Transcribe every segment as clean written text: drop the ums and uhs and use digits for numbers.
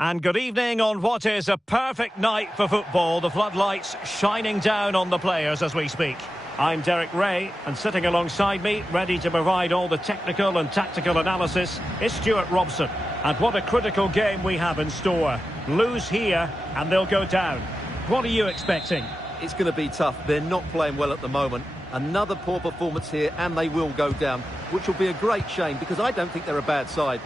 And good evening on what is a perfect night for football. The floodlights shining down on the players as we speak. I'm Derek Ray, and sitting alongside me, ready to provide all the technical and tactical analysis, is Stuart Robson. And what a critical game we have in store. Lose here, and they'll go down. What are you expecting? It's going to be tough. They're not playing well at the moment. Another poor performance here, and they will go down, which will be a great shame because I don't think they're a bad side.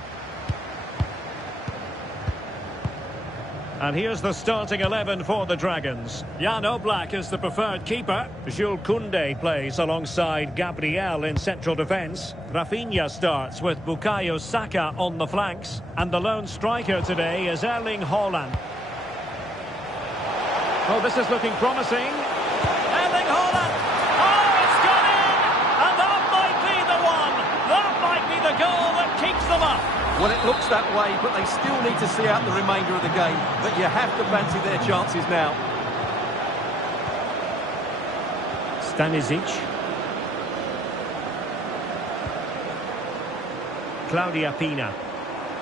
And here's the starting 11 for the Dragons. Jan Oblak is the preferred keeper. Jules Koundé plays alongside Gabriel in central defence. Rafinha starts with Bukayo Saka on the flanks. And the lone striker today is Erling Haaland. Oh, this is looking promising. Erling Haaland! Oh, it's gone in! And that might be the one! That might be the goal that keeps them up! Well, it looks that way, but they still need to see out the remainder of the game. But you have to fancy their chances now. Stanisic. Claudia Pina.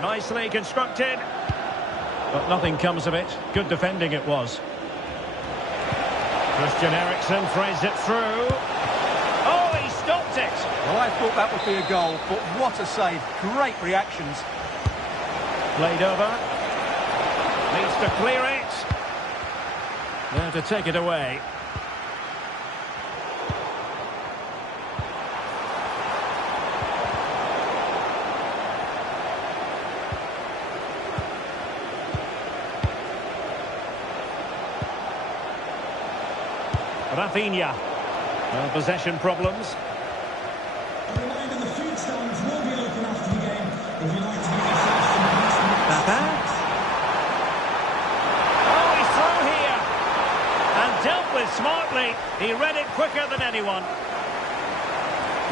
Nicely constructed. But nothing comes of it. Good defending it was. Christian Eriksen threads it through. Oh, he stopped it. Well, I thought that would be a goal, but what a save. Great reactions. Played over. Needs to clear it. There to take it away. Rafinha. Well, possession problems. A reminder, the food stands will be open after the game if you'd like to get yourself some Papa. Oh, he's through here. And dealt with smartly. He read it quicker than anyone.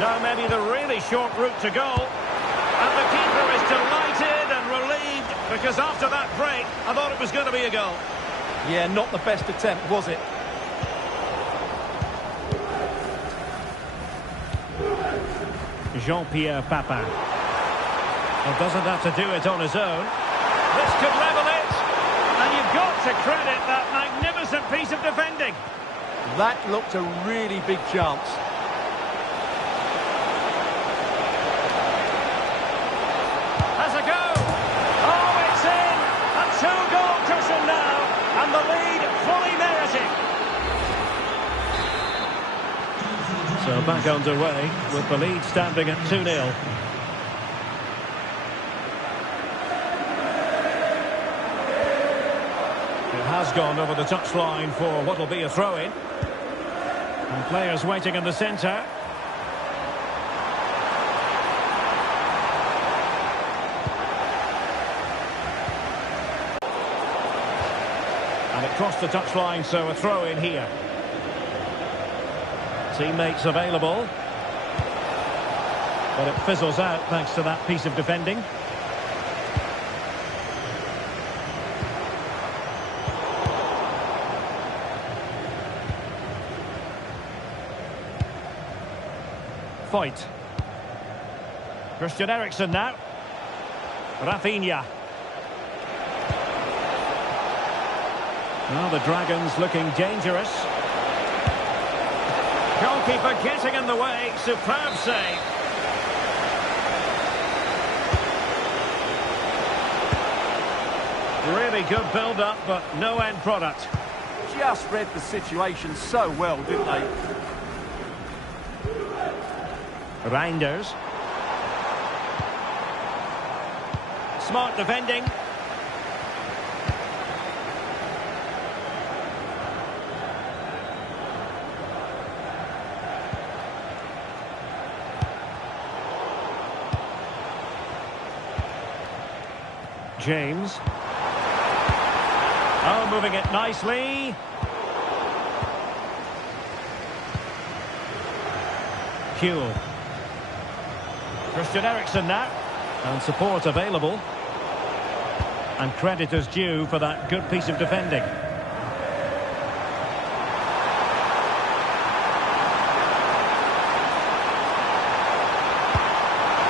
Now maybe the really short route to goal. And the keeper is delighted and relieved because after that break, I thought it was going to be a goal. Yeah, not the best attempt, was it? Jean-Pierre Papin. Well, doesn't have to do it on his own. This could level it. And you've got to credit that magnificent piece of defending. That looked a really big chance. Has a go. Oh, it's in. A two-goal cushion now. And the lead fully merited. So back underway with the lead standing at 2-0. It has gone over the touchline for what will be a throw-in. And players waiting in the centre. And it crossed the touchline, so a throw-in here. Teammates available. But it fizzles out thanks to that piece of defending. Fight. Christian Eriksen now. Rafinha. Well, the Dragons looking dangerous. Goalkeeper getting in the way. Superb save. Really good build-up, but no end product. Just read the situation so well, didn't they? Reinders. Smart defending. James. Oh, moving it nicely. Huel. Christian Eriksen now. And support available. And credit is due for that good piece of defending.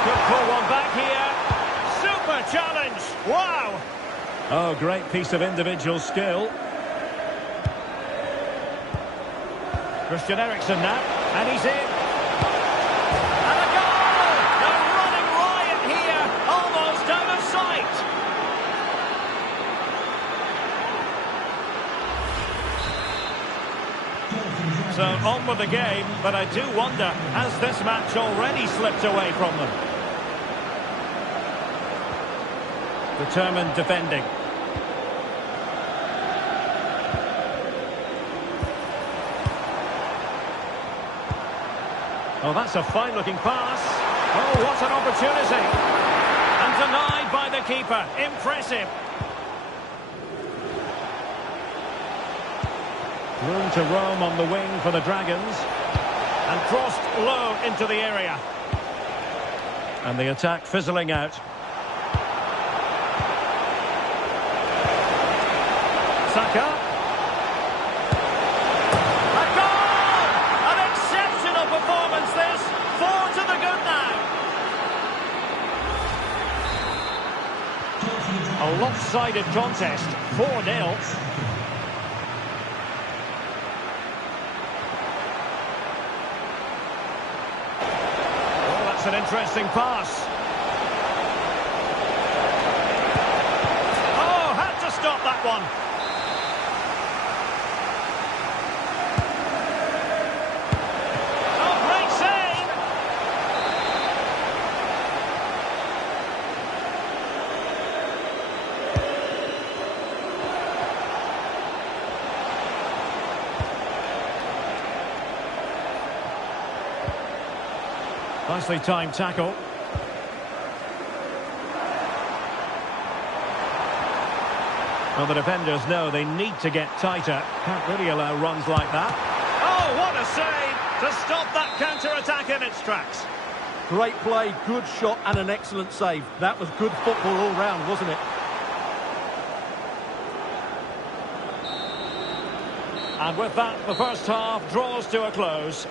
Could pull one back here. Super challenge. Wow. Oh, great piece of individual skill. Christian Eriksen now, and he's in. And a goal! They're running riot here, almost out of sight. So on with the game, but I do wonder, has this match already slipped away from them? Determined defending. Oh, that's a fine-looking pass. Oh, what an opportunity. And denied by the keeper. Impressive. Room to roam on the wing for the Dragons. And crossed low into the area. And the attack fizzling out. Saka. Performance this, 4 to the good now. A lopsided contest, 4-0. Oh, that's an interesting pass. Oh, had to stop that one. Nicely timed tackle. Well, the defenders know they need to get tighter. Can't really allow runs like that. Oh, what a save to stop that counter-attack in its tracks. Great play, good shot and an excellent save. That was good football all round, wasn't it? And with that, the first half draws to a close.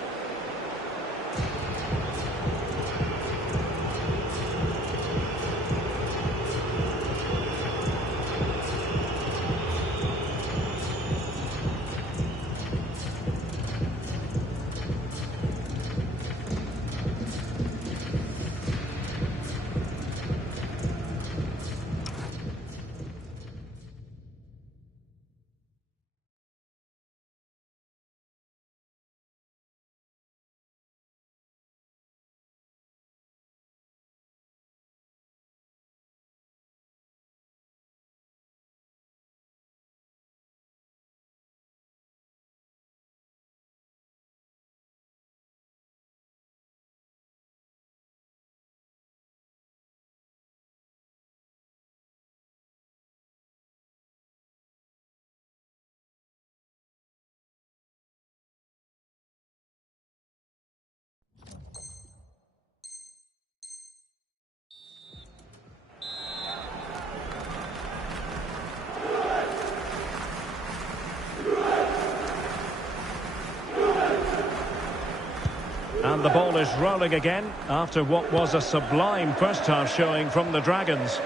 And the ball is rolling again after what was a sublime first half showing from the Dragons.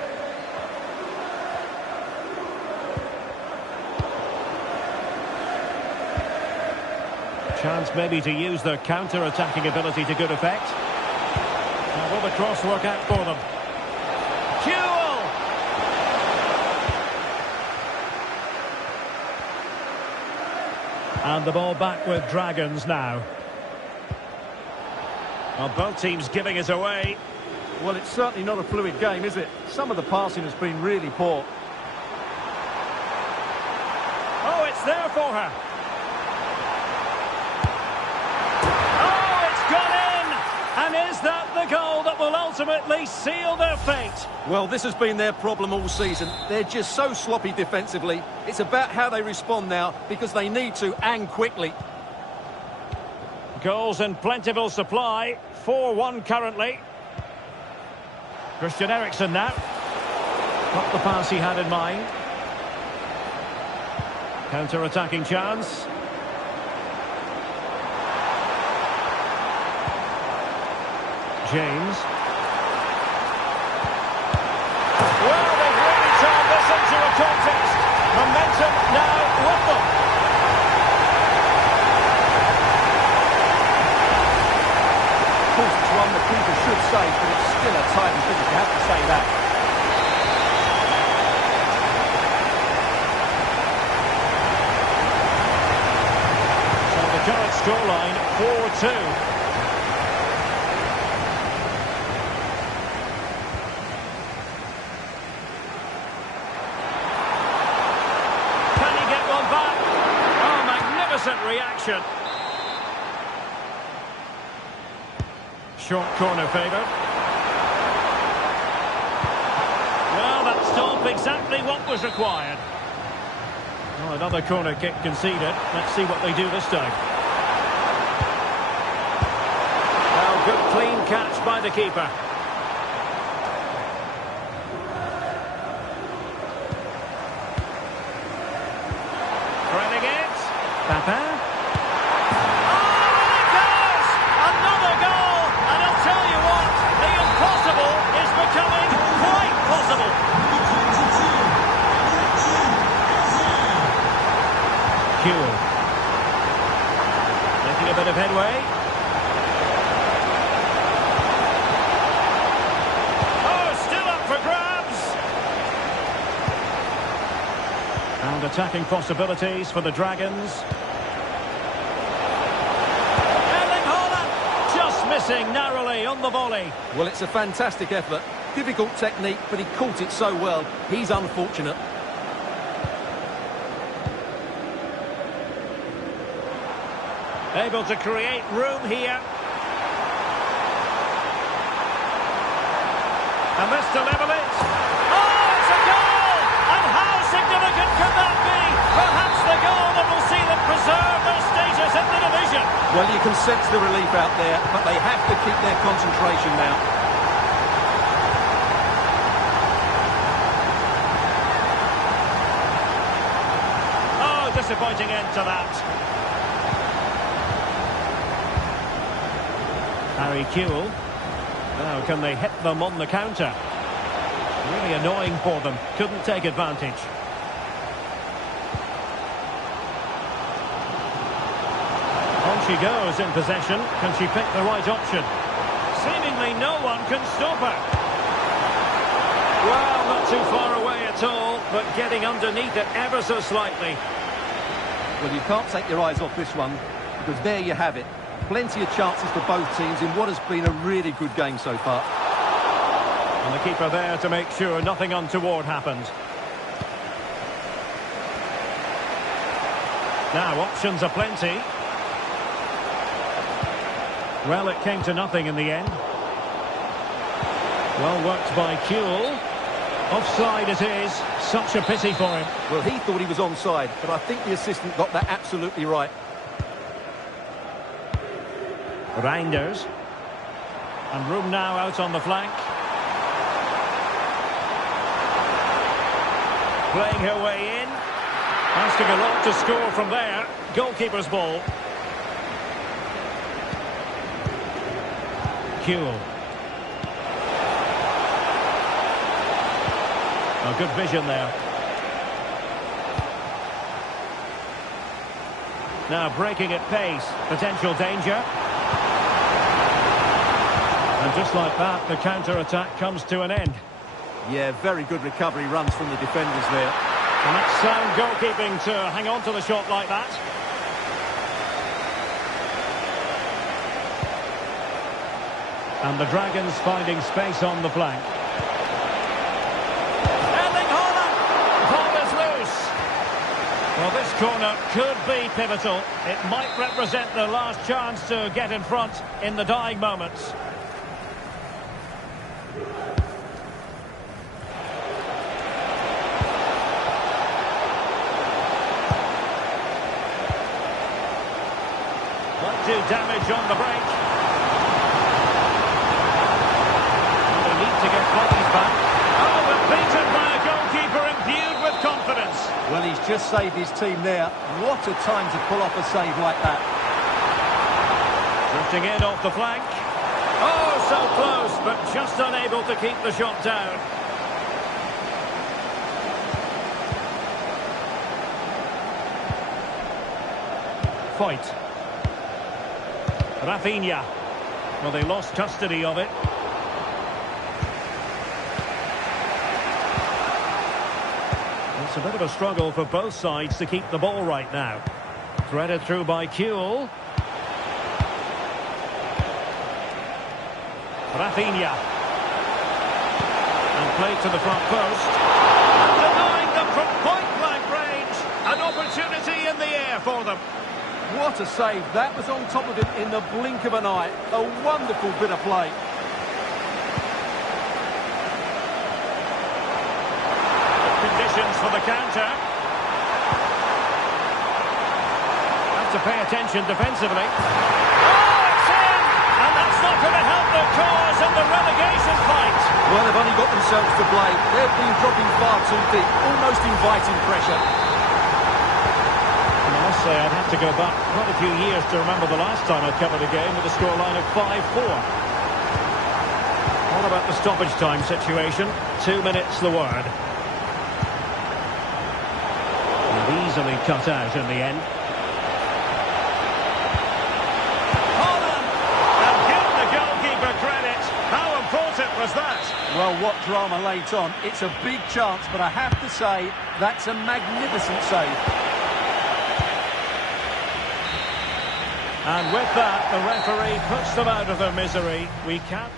Chance maybe to use their counter-attacking ability to good effect. Now will the cross work out for them? Duel! And the ball back with Dragons now. Well, both teams giving it away. Well, it's certainly not a fluid game, is it? Some of the passing has been really poor. Oh, it's there for her. Oh, it's gone in! And is that the goal that will ultimately seal their fate? Well, this has been their problem all season. They're just so sloppy defensively. It's about how they respond now, because they need to, and quickly. Goals in plentiful supply. 4-1 currently. Christian Eriksen now. Not the pass he had in mind. Counter-attacking chance. James. Well, they've really turned this into a contest. Momentum now with them. Of course, it's one the keeper should save, but it's still a tidy finish. You have to say that. So the current scoreline, 4-2. Reaction. Short corner favoured. Well, that stopped exactly what was required. Well, another corner kick conceded. Let's see what they do this time. Well, good clean catch by the keeper. Threading it. Papa. Oh, it goes! Another goal! And I'll tell you what, the impossible is becoming quite possible. Kewell. Making a bit of headway. Oh, still up for grabs! And attacking possibilities for the Dragons. Missing narrowly on the volley. Well, it's a fantastic effort. Difficult technique, but he caught it so well. He's unfortunate. Able to create room here. And this to level it. Oh, it's a goal! And how significant can that be? Perhaps the goal that will see them preserve their status in the division. Well, you can sense the relief out there, but they have to keep their concentration now. Oh, disappointing end to that. Harry Kewell. Now, can they hit them on the counter? Really annoying for them. Couldn't take advantage. On she goes in possession. Can she pick the right option? Seemingly no one can stop her. Well, not too far away at all, but getting underneath it ever so slightly. Well, you can't take your eyes off this one, because there you have it. Plenty of chances for both teams in what has been a really good game so far. And the keeper there to make sure nothing untoward happened. Now, options are plenty. Well, it came to nothing in the end. Well worked by Kewell. Offside it is. Such a pity for him. Well, he thought he was onside, but I think the assistant got that absolutely right. Reinders. And room now out on the flank. Playing her way in. Asking a lot to score from there. Goalkeeper's ball. Kewell. Oh, good vision there. Now breaking at pace. Potential danger. And just like that, the counter-attack comes to an end. Yeah, very good recovery runs from the defenders there. And that's sound goalkeeping to hang on to the shot like that. And the Dragons finding space on the flank. Erling Haaland! Ball is loose. Well, this corner could be pivotal. It might represent the last chance to get in front in the dying moments. Might do damage on the break. They need to get bodies back. Oh, but beaten by a goalkeeper imbued with confidence. Well, he's just saved his team there. What a time to pull off a save like that. Drifting in off the flank. Oh, so close, but just unable to keep the shot down. fight. Rafinha. Well, they lost custody of it. It's a bit of a struggle for both sides to keep the ball right now. Threaded through by Kuhl. Rafinha. And played to the front post. Denying them from point-blank range. An opportunity in the air for them. What a save. That was on top of him in the blink of an eye. A wonderful bit of play. Conditions for the counter. Have to pay attention defensively. Oh, it's in! And that's not going to help their cause in the relegation fight. Well, they've only got themselves to blame. They've been dropping far too deep, almost inviting pressure. And I must say, I'd have to go back quite a few years to remember the last time I covered a game with a scoreline of 5-4. What about the stoppage time situation? 2 minutes the word. Easily cut out in the end. Holland! And give the goalkeeper credit. How important was that? Well, what drama late on. It's a big chance, but I have to say, that's a magnificent save. And with that, the referee puts them out of their misery. We can't...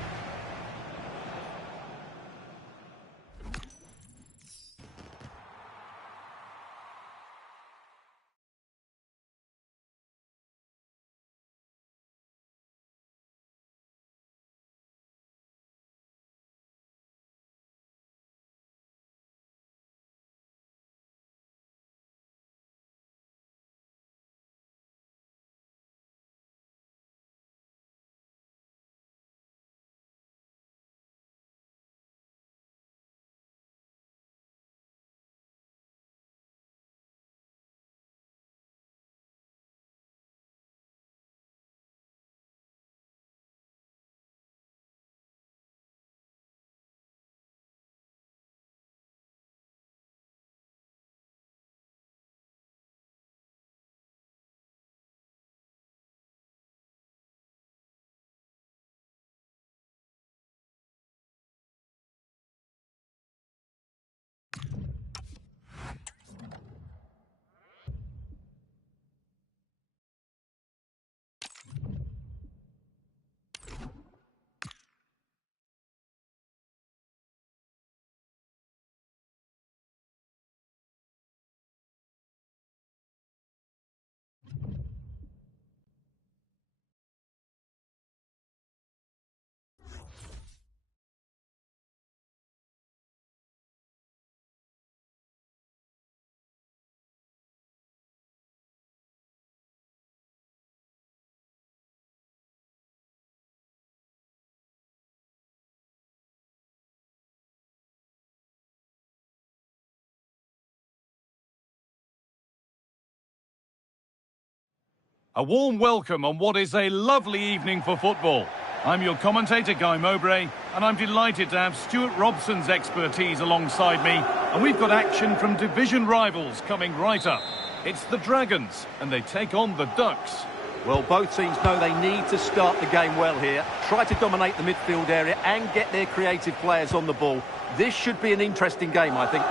A warm welcome on what is a lovely evening for football. I'm your commentator, Guy Mowbray, and I'm delighted to have Stuart Robson's expertise alongside me. And we've got action from division rivals coming right up. It's the Dragons, and they take on the Ducks. Well, both teams know they need to start the game well here. Try to dominate the midfield area and get their creative players on the ball. This should be an interesting game, I think.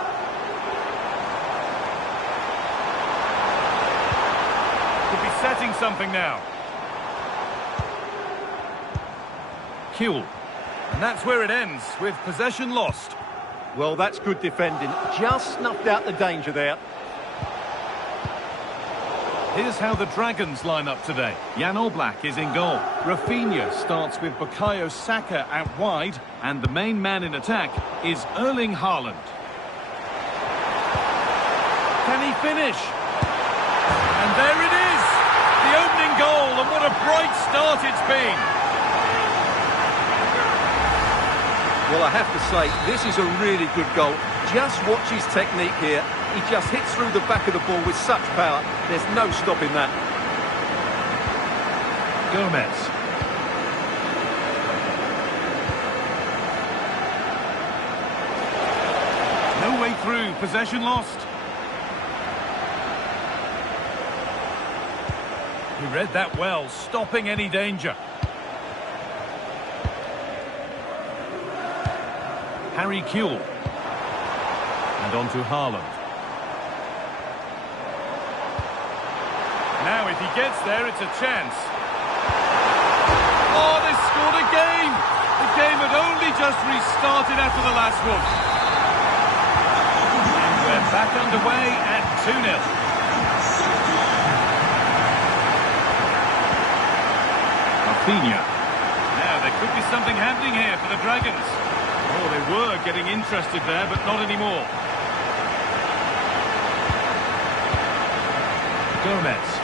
Could be setting something now. Kuhl. And that's where it ends, with possession lost. Well, that's good defending. Just snuffed out the danger there. Here's how the Dragons line up today. Jan Oblak is in goal. Rafinha starts with Bukayo Saka out wide. And the main man in attack is Erling Haaland. Can he finish? And there it is! The opening goal, and what a bright start it's been! Well, I have to say, this is a really good goal. Just watch his technique here. He just hits through the back of the ball with such power. There's no stopping that. Gomez. No way through, possession lost. He read that well, stopping any danger. Harry Kewell. And on to Haaland. Now if he gets there, it's a chance. Oh, they scored again! The game had only just restarted after the last one. And we're back underway at 2-0. Rafinha. Now there could be something happening here for the Dragons. Oh, they were getting interested there, but not anymore. Gomez.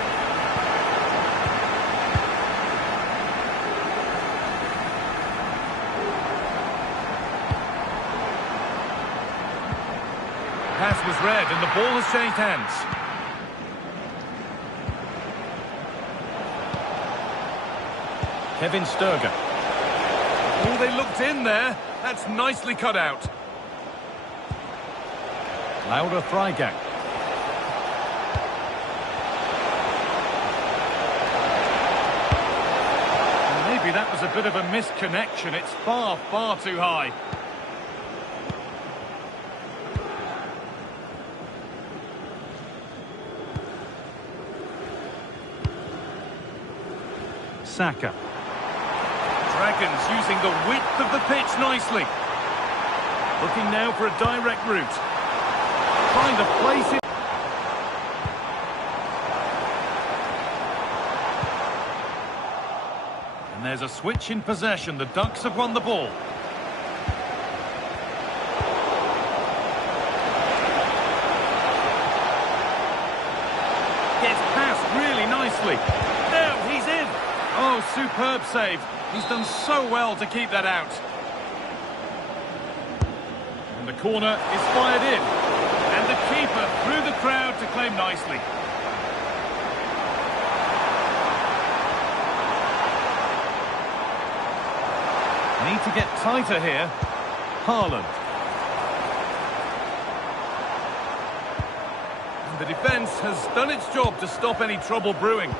Pass was read and the ball has changed hands. Kevin Sturger. Oh, they looked in there. That's nicely cut out. Laura Freigang. Maybe that was a bit of a misconnection. It's far, far too high. Saka. Dragons using the width of the pitch nicely. Looking now for a direct route. Trying to place it. And there's a switch in possession. The Ducks have won the ball. Gets past really nicely. Now he's in. Oh, superb save. He's done so well to keep that out. And the corner is fired in. And the keeper through the crowd to claim nicely. Need to get tighter here. Haaland. And the defence has done its job to stop any trouble brewing.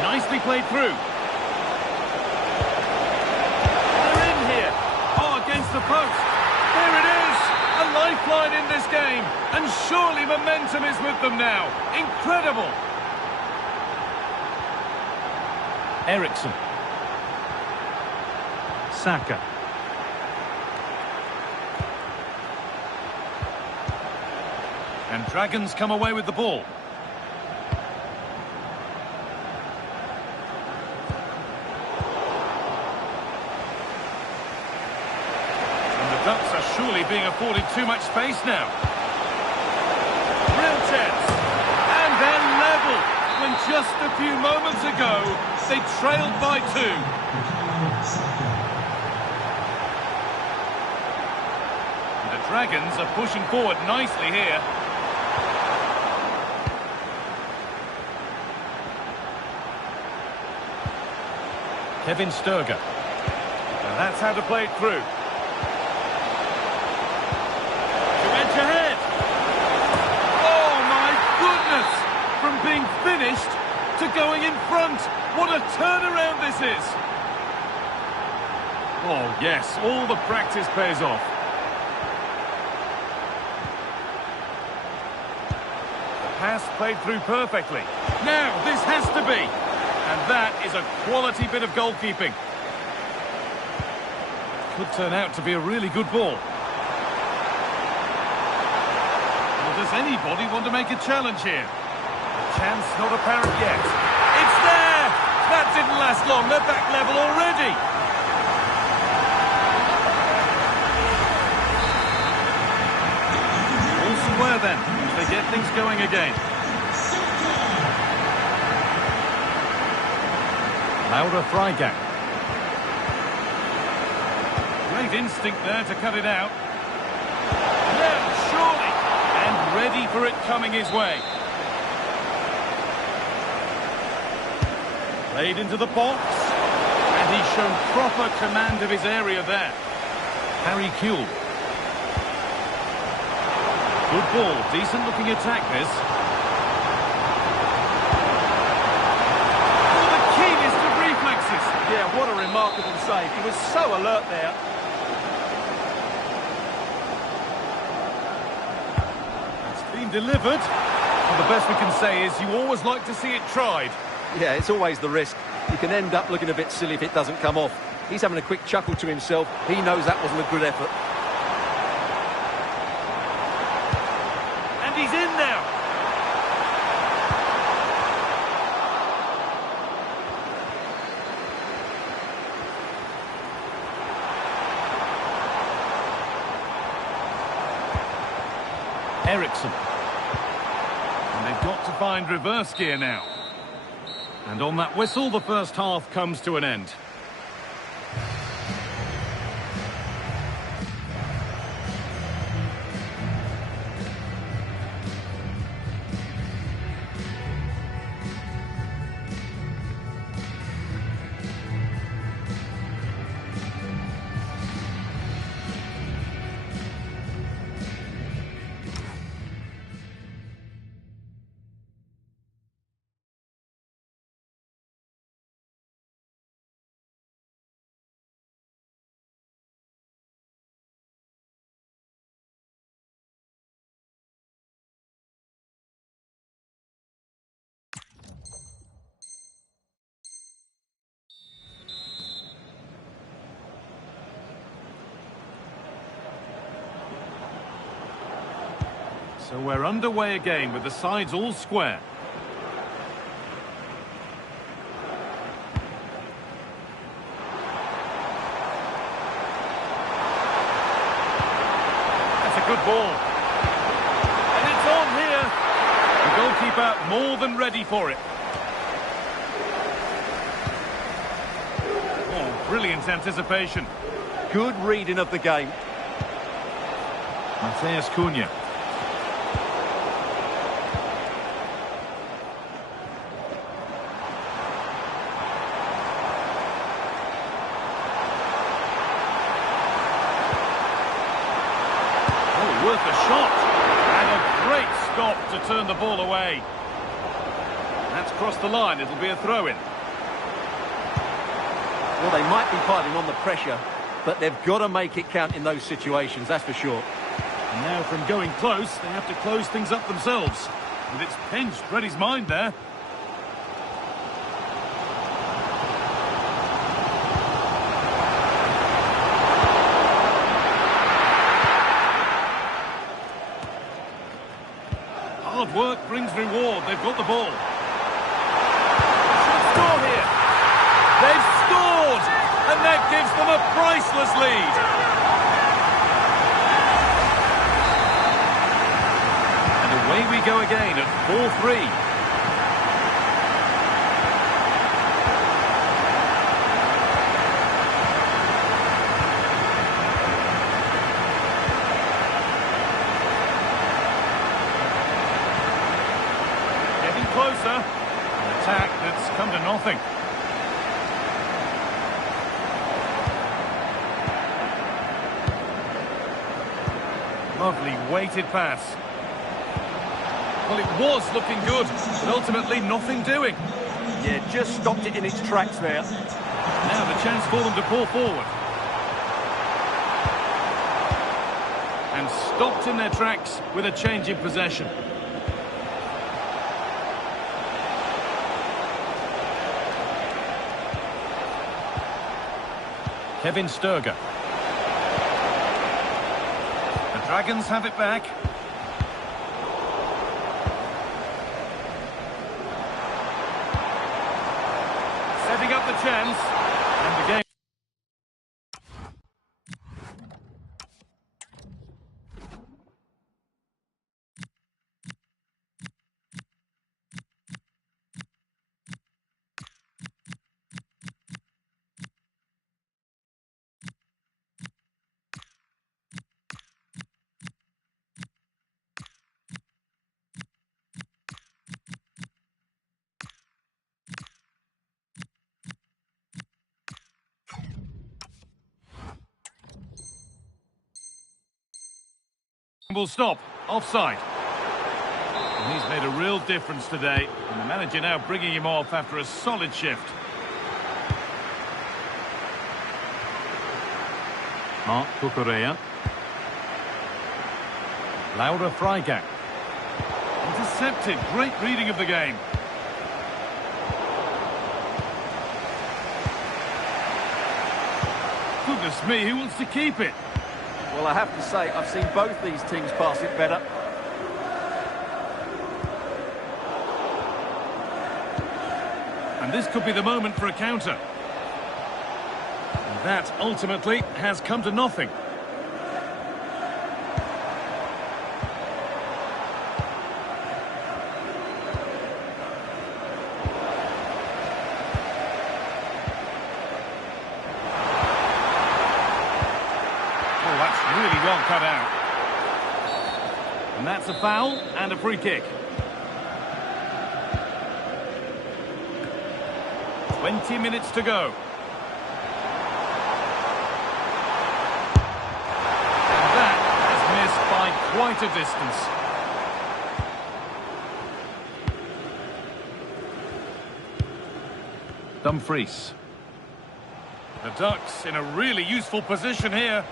Nicely played through. They're in here. Oh, against the post. There it is. A lifeline in this game. And surely momentum is with them now. Incredible. Eriksson. Saka. And Dragons come away with the ball. Ducks are surely being afforded too much space now. Real chance. And they're level. When just a few moments ago, they trailed by 2. And the Dragons are pushing forward nicely here. Kevin Sturger. And that's how to play it through. Ahead. Oh my goodness! From being finished to going in front. What a turnaround this is! Oh yes, all the practice pays off. The pass played through perfectly. Now this has to be. And that is a quality bit of goalkeeping. Could turn out to be a really good ball. Does anybody want to make a challenge here? The chance not apparent yet. It's there! That didn't last long. They're back level already. All square then. They get things going again. Laura Freigang. Great instinct there to cut it out. Yeah, surely. Ready for it coming his way. Played into the box. And And he's shown proper command of his area there. Harry Kuehl. Good ball, decent looking attack this. Oh, the keenest of reflexes. Yeah, what a remarkable save. He was so alert there. It's been delivered. Well, the best we can say is you always like to see it tried. Yeah, it's always the risk. You can end up looking a bit silly if it doesn't come off. He's having a quick chuckle to himself. He knows that wasn't a good effort. And he's in now. Eriksson. And they've got to find reverse gear now. And on that whistle, the first half comes to an end. So we're underway again with the sides all square. That's a good ball. And it's on here. The goalkeeper more than ready for it. Oh, brilliant anticipation. Good reading of the game. Matheus Cunha. Worth a shot, and a great stop to turn the ball away. That's crossed the line, it'll be a throw-in. Well, they might be piling on the pressure, but they've got to make it count in those situations, that's for sure. And now from going close, they have to close things up themselves. And it's pinched Reddy's mind there. Hard work brings reward. They've got the ball. Should score here. They've scored! And that gives them a priceless lead. And away we go again at 4-3. Closer, an attack that's come to nothing. Lovely weighted pass. Well, it was looking good, but ultimately nothing doing. Yeah, just stopped it in its tracks there. Now the chance for them to pull forward. And stopped in their tracks with a change in possession. Kevin Sturger. The Dragons have it back. Setting up the chance. And the game. will stop. Offside. And he's made a real difference today. And the manager now bringing him off after a solid shift. Mark Cucurella. Laura Freigang. Intercepted. Great reading of the game. Goodness me, who wants to keep it? Well, I have to say, I've seen both these teams pass it better. And this could be the moment for a counter. And that, ultimately, has come to nothing. Really well cut out. And that's a foul and a free kick. 20 minutes to go. And that has missed by quite a distance. Dumfries. The Ducks in a really useful position here.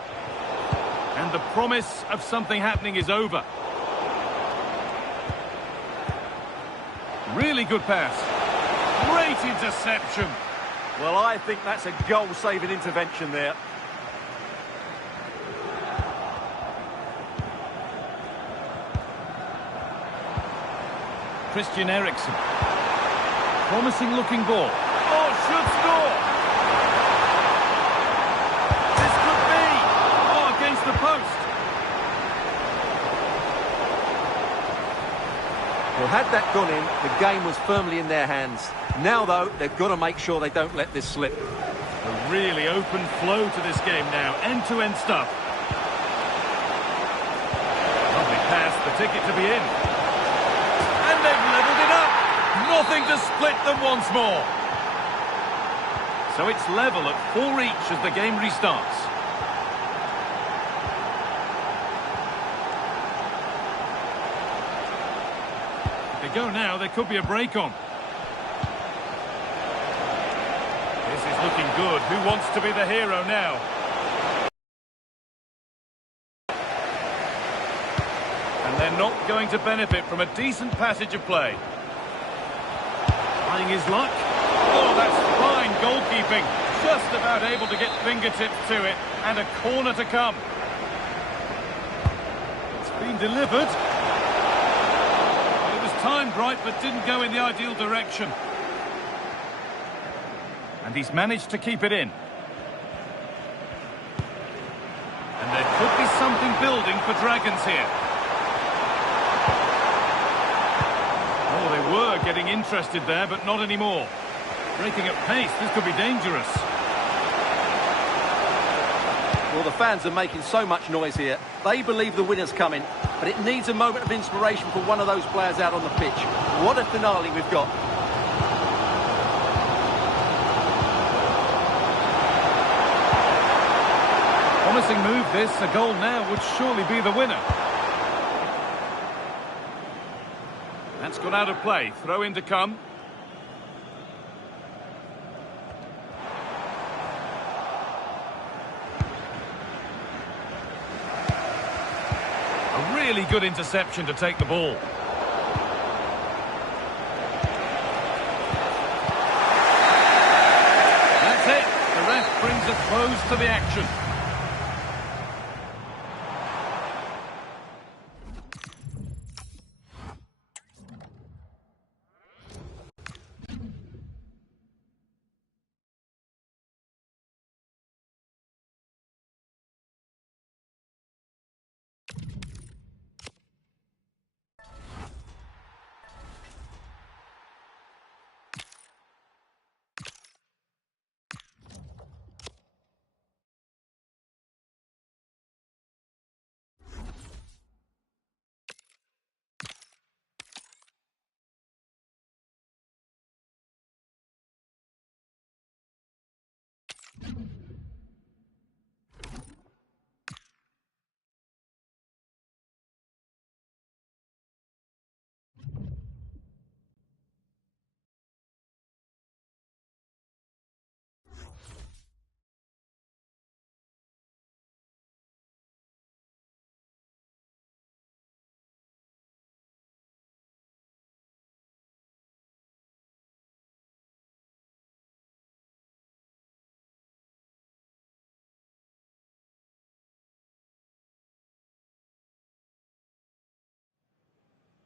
And the promise of something happening is over. Really good pass. Great interception. Well, I think that's a goal-saving intervention there. Christian Eriksen. Promising looking ball. Oh, should score. This could be. Oh, against the post. Well, had that gone in, the game was firmly in their hands. Now, though, they've got to make sure they don't let this slip. A really open flow to this game now. End-to-end stuff. Lovely pass, the ticket to be in. And they've levelled it up. Nothing to split them once more. So it's level at 4 each as the game restarts. If they go now, there could be a break on. This is looking good. Who wants to be the hero now? And they're not going to benefit from a decent passage of play. Trying his luck. Oh, that's fine goalkeeping. Just about able to get fingertips to it. And a corner to come. It's been delivered. It was timed right, but didn't go in the ideal direction. And he's managed to keep it in. And there could be something building for Dragons here. Oh, they were getting interested there, but not anymore. Breaking at pace, this could be dangerous. Well, the fans are making so much noise here. They believe the winner's coming, but it needs a moment of inspiration for one of those players out on the pitch. What a finale we've got. Promising move this. A goal now would surely be the winner. That's got out of play. Throw in to come. A really good interception to take the ball. That's it. The ref brings a close to the action.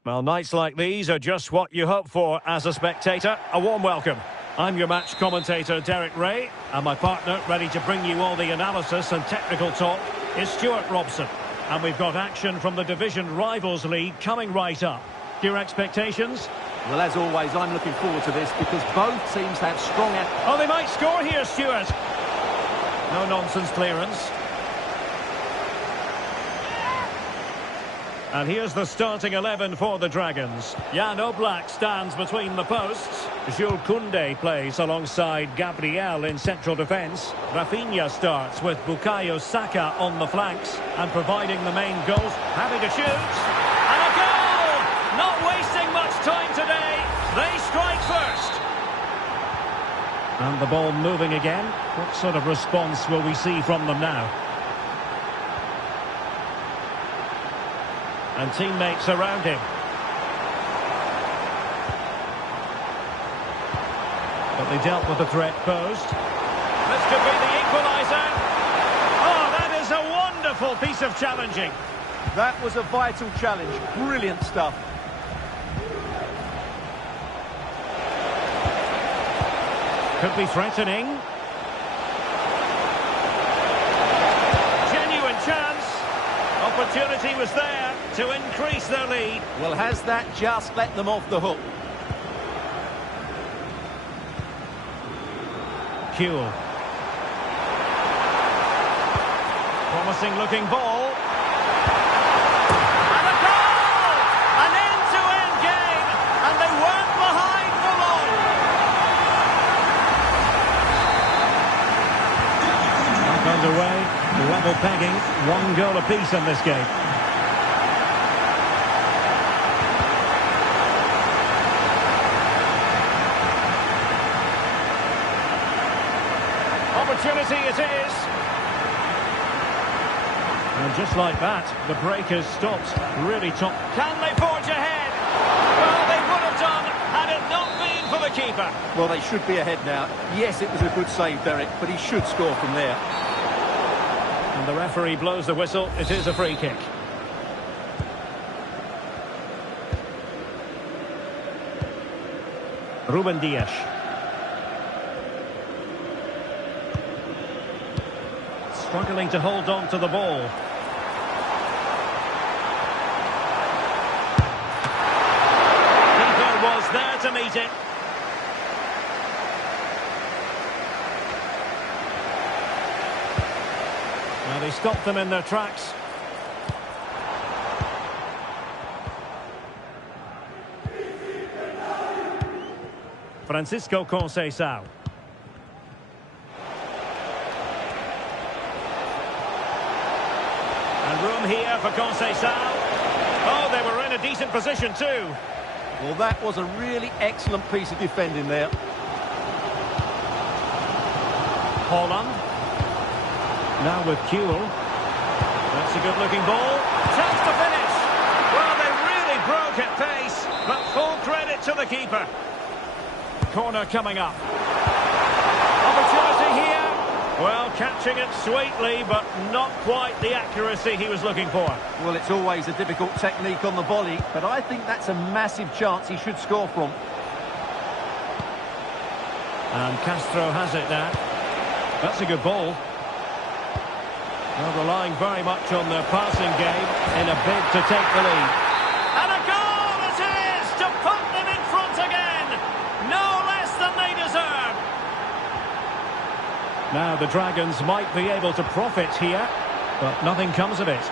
Well, nights like these are just what you hope for as a spectator. A warm welcome. I'm your match commentator, Derek Ray, and my partner, ready to bring you all the analysis and technical talk, is Stuart Robson. And we've got action from the Division Rivals League coming right up. Your expectations? Well, as always, I'm looking forward to this because both teams have strong... Oh, they might score here, Stuart. No nonsense clearance. And here's the starting 11 for the Dragons. Jan Oblak stands between the posts. Jules Koundé plays alongside Gabriel in central defence. Rafinha starts with Bukayo Saka on the flanks and providing the main goals. Happy to shoot. And a goal! Not wasting much time today. They strike first. And the ball moving again. What sort of response will we see from them now? And teammates around him. But they dealt with the threat posed. This could be the equaliser. Oh, that is a wonderful piece of challenging. That was a vital challenge. Brilliant stuff. Could be threatening. Genuine chance. Opportunity was there to increase their lead. Well, has that just let them off the hook? Kuhl. Promising looking ball. And a goal! An end-to-end game, and they weren't behind for long. Back underway, level pegging, 1 goal apiece in this game. Opportunity it is. And just like that, the break has stopped. Really top. Can they forge ahead? Well, they would have done had it not been for the keeper. Well, they should be ahead now. Yes, it was a good save, Derek, but he should score from there. And the referee blows the whistle. It is a free kick. Ruben Dias. Struggling to hold on to the ball. Keeper was there to meet it. Now they stopped them in their tracks. Francisco Conceição. And room here for Conceição. Oh, they were in a decent position too. Well, that was a really excellent piece of defending there. Holland. Now with Kuhl. That's a good-looking ball. Chance to finish. Well, they really broke at pace, but full credit to the keeper. Corner coming up. Opportunity here. Well, catching it sweetly, but not quite the accuracy he was looking for. Well, it's always a difficult technique on the volley, but I think that's a massive chance he should score from. And Castro has it now. That's a good ball. Well, relying very much on their passing game in a bid to take the lead. And a goal it is to put them in front again. No less than they deserve. Now the Dragons might be able to profit here, but nothing comes of it.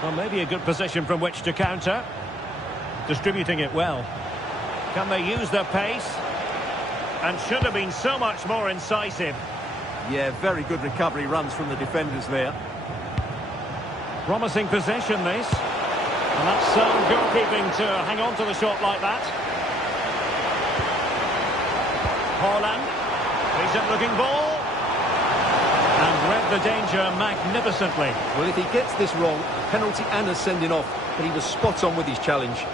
Well, maybe a good position from which to counter. Distributing it well. Can they use their pace? And should have been so much more incisive. Yeah, very good recovery runs from the defenders there. Promising possession, this. And that's sound goalkeeping to hang on to the shot like that. Holland. Decent looking ball. And read the danger magnificently. Well, if he gets this wrong, penalty and a sending off, but he was spot on with his challenge.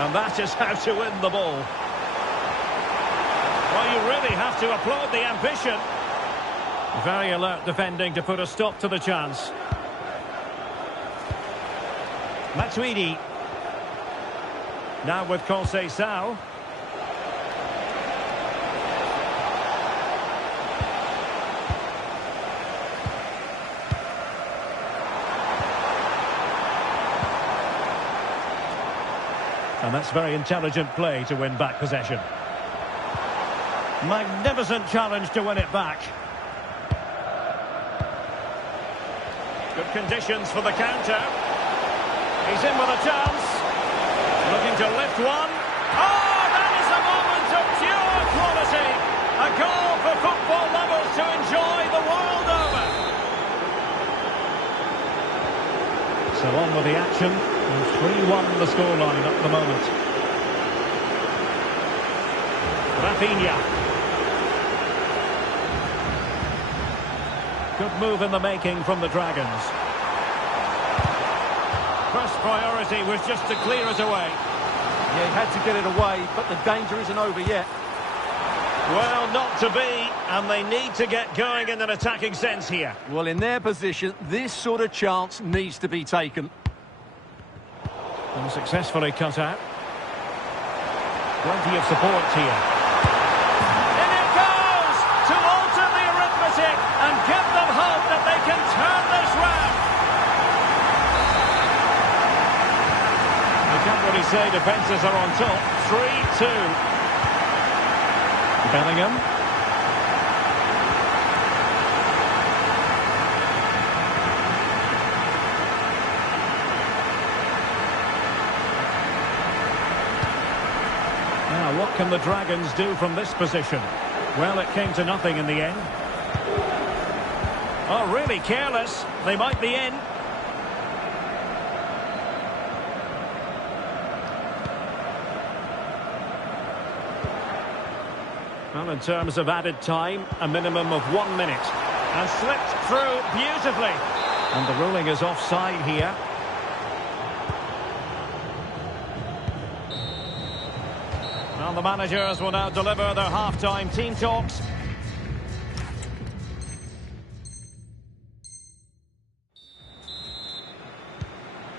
And that is how to win the ball. Well, you really have to applaud the ambition. Very alert defending to put a stop to the chance. Matuidi. Now with Conceição. And that's very intelligent play to win back possession. Magnificent challenge to win it back. Good conditions for the counter. He's in with a chance. Looking to lift one. Oh, that is a moment of pure quality. A goal for football lovers to enjoy the world over. So on with the action. 3-1 the scoreline at the moment. Rafinha. Good move in the making from the Dragons. First priority was just to clear it away. Yeah, he had to get it away, but the danger isn't over yet. Well, not to be, and they need to get going in an attacking sense here. Well, in their position, this sort of chance needs to be taken. And successfully cut out. Plenty of support here. In it goes! To alter the arithmetic and give them hope that they can turn this round. You can't really say defences are on top. 3-2. Bellingham. Now, what can the Dragons do from this position? Well, it came to nothing in the end. Oh, really careless. They might be in. Well, in terms of added time, a minimum of 1 minute. And slipped through beautifully. And the ruling is offside here. Well, the managers will now deliver their half-time team talks.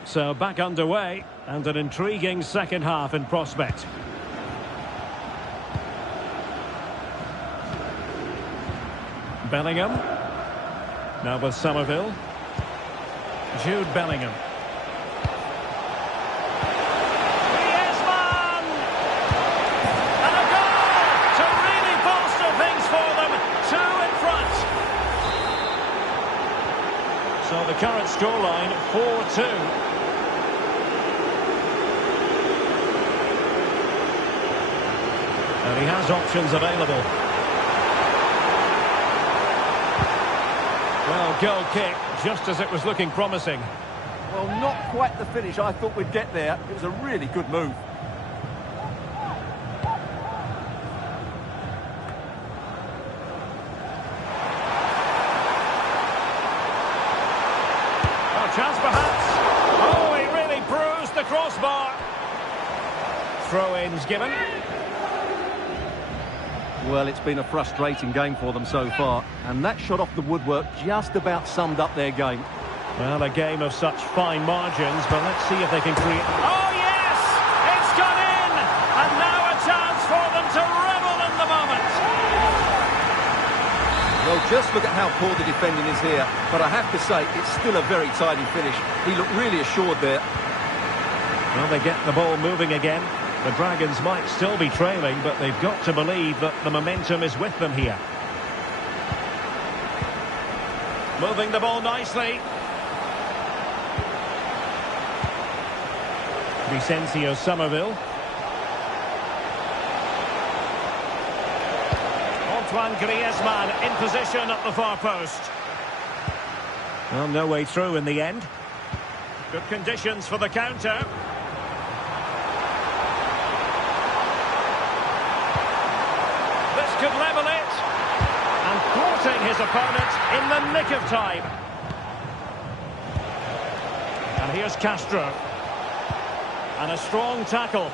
So back underway, and an intriguing second half in prospect. Bellingham. Now with Somerville. Jude Bellingham. Griezmann! And a goal to really bolster things for them. 2 in front. So the current scoreline, 4-2. And he has options available. Well, goal kick, just as it was looking promising. Well, not quite the finish I thought we'd get there. It was a really good move. Oh, chance perhaps. Oh, he really bruised the crossbar. Throw-ins given. Well, it's been a frustrating game for them so far, and that shot off the woodwork just about summed up their game. Well, a game of such fine margins, but let's see if they can create... Oh, yes! It's gone in! And now a chance for them to revel in the moment. Well, just look at how poor the defending is here, but I have to say, it's still a very tidy finish. He looked really assured there. Well, they get the ball moving again. The Dragons might still be trailing, but they've got to believe that the momentum is with them here. Moving the ball nicely. Vicencio Somerville. Antoine Griezmann in position at the far post. Well, no way through in the end. Good conditions for the counter. This could level it. And thwarting his opponent in the nick of time. And here's Castro. And a strong tackle.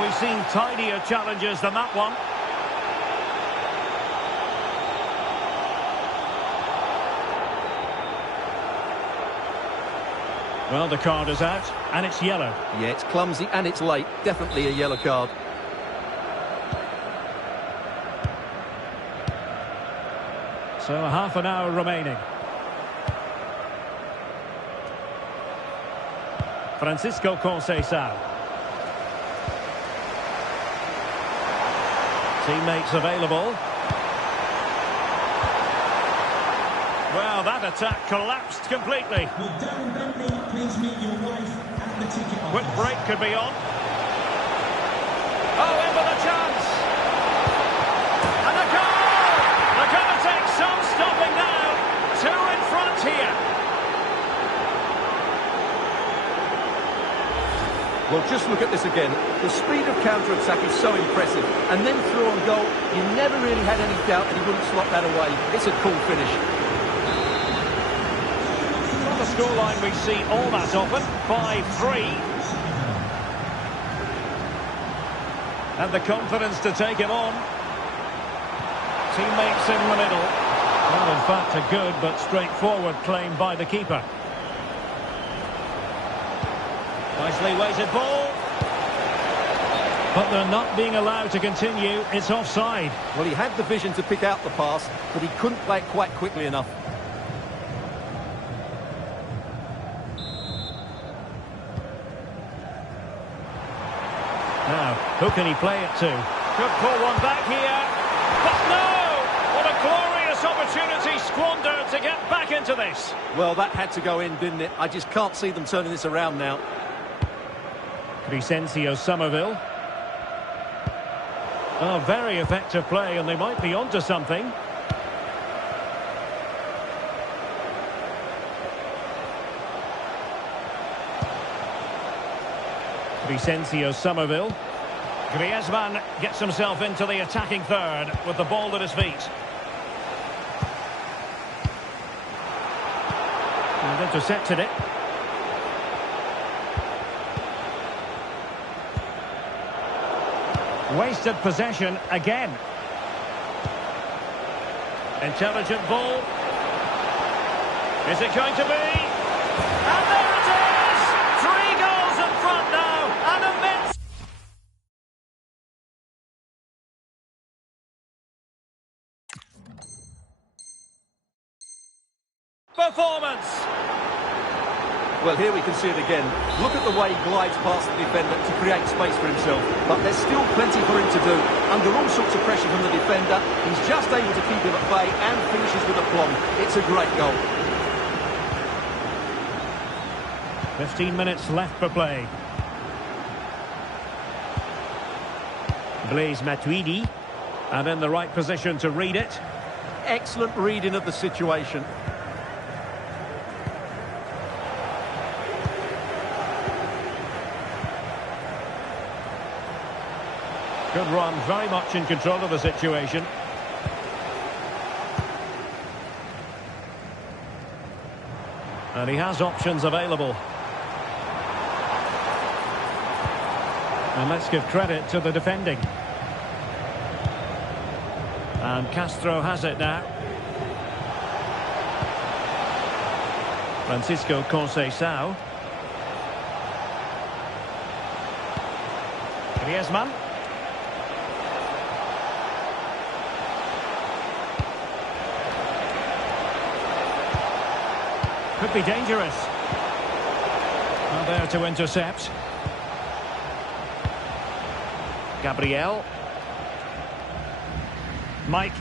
We've seen tidier challenges than that one. Well, the card is out, and it's yellow. Yeah, it's clumsy and it's late. Definitely a yellow card. So half an hour remaining. Francisco Conceição. Teammates available. Well, that attack collapsed completely. Will Darren Bentley please meet your wife at the ticket office? Quick break could be on. Oh, in with a chance. And a goal! They're going to take some stopping now. Two in front here. Well, just look at this again. The speed of counter-attack is so impressive. And then through on goal, you never really had any doubt that he wouldn't slot that away. It's a cool finish. Not the scoreline we see all that often. 5-3. And the confidence to take him on. Teammates in the middle. Well, in fact, a good but straightforward claim by the keeper. Nicely weighted ball. But they're not being allowed to continue. It's offside. Well, he had the vision to pick out the pass, but he couldn't play it quite quickly enough. Now, who can he play it to? Could pull one back here. But no! What a glorious opportunity squandered to get back into this. Well, that had to go in, didn't it? I just can't see them turning this around now. Crescencio Somerville. Oh, very effective play, and they might be onto something. Crescencio Somerville. Griezmann gets himself into the attacking third with the ball at his feet. And intercepted it. Wasted possession again. Intelligent ball. Is it going to be? And there it is! 3 goals in front now. An immense performance. Well, here we can see it again. Look at the way he glides past the defender to create space for himself. But there's still plenty for him to do. Under all sorts of pressure from the defender, he's just able to keep him at bay and finishes with aplomb. It's a great goal. 15 minutes left for play. Blaise Matuidi. And in the right position to read it. Excellent reading of the situation. Good run, very much in control of the situation. And he has options available. And let's give credit to the defending. And Castro has it now. Francisco Conceição. Griezmann. Could be dangerous. Not there to intercept. Gabriel. Mike.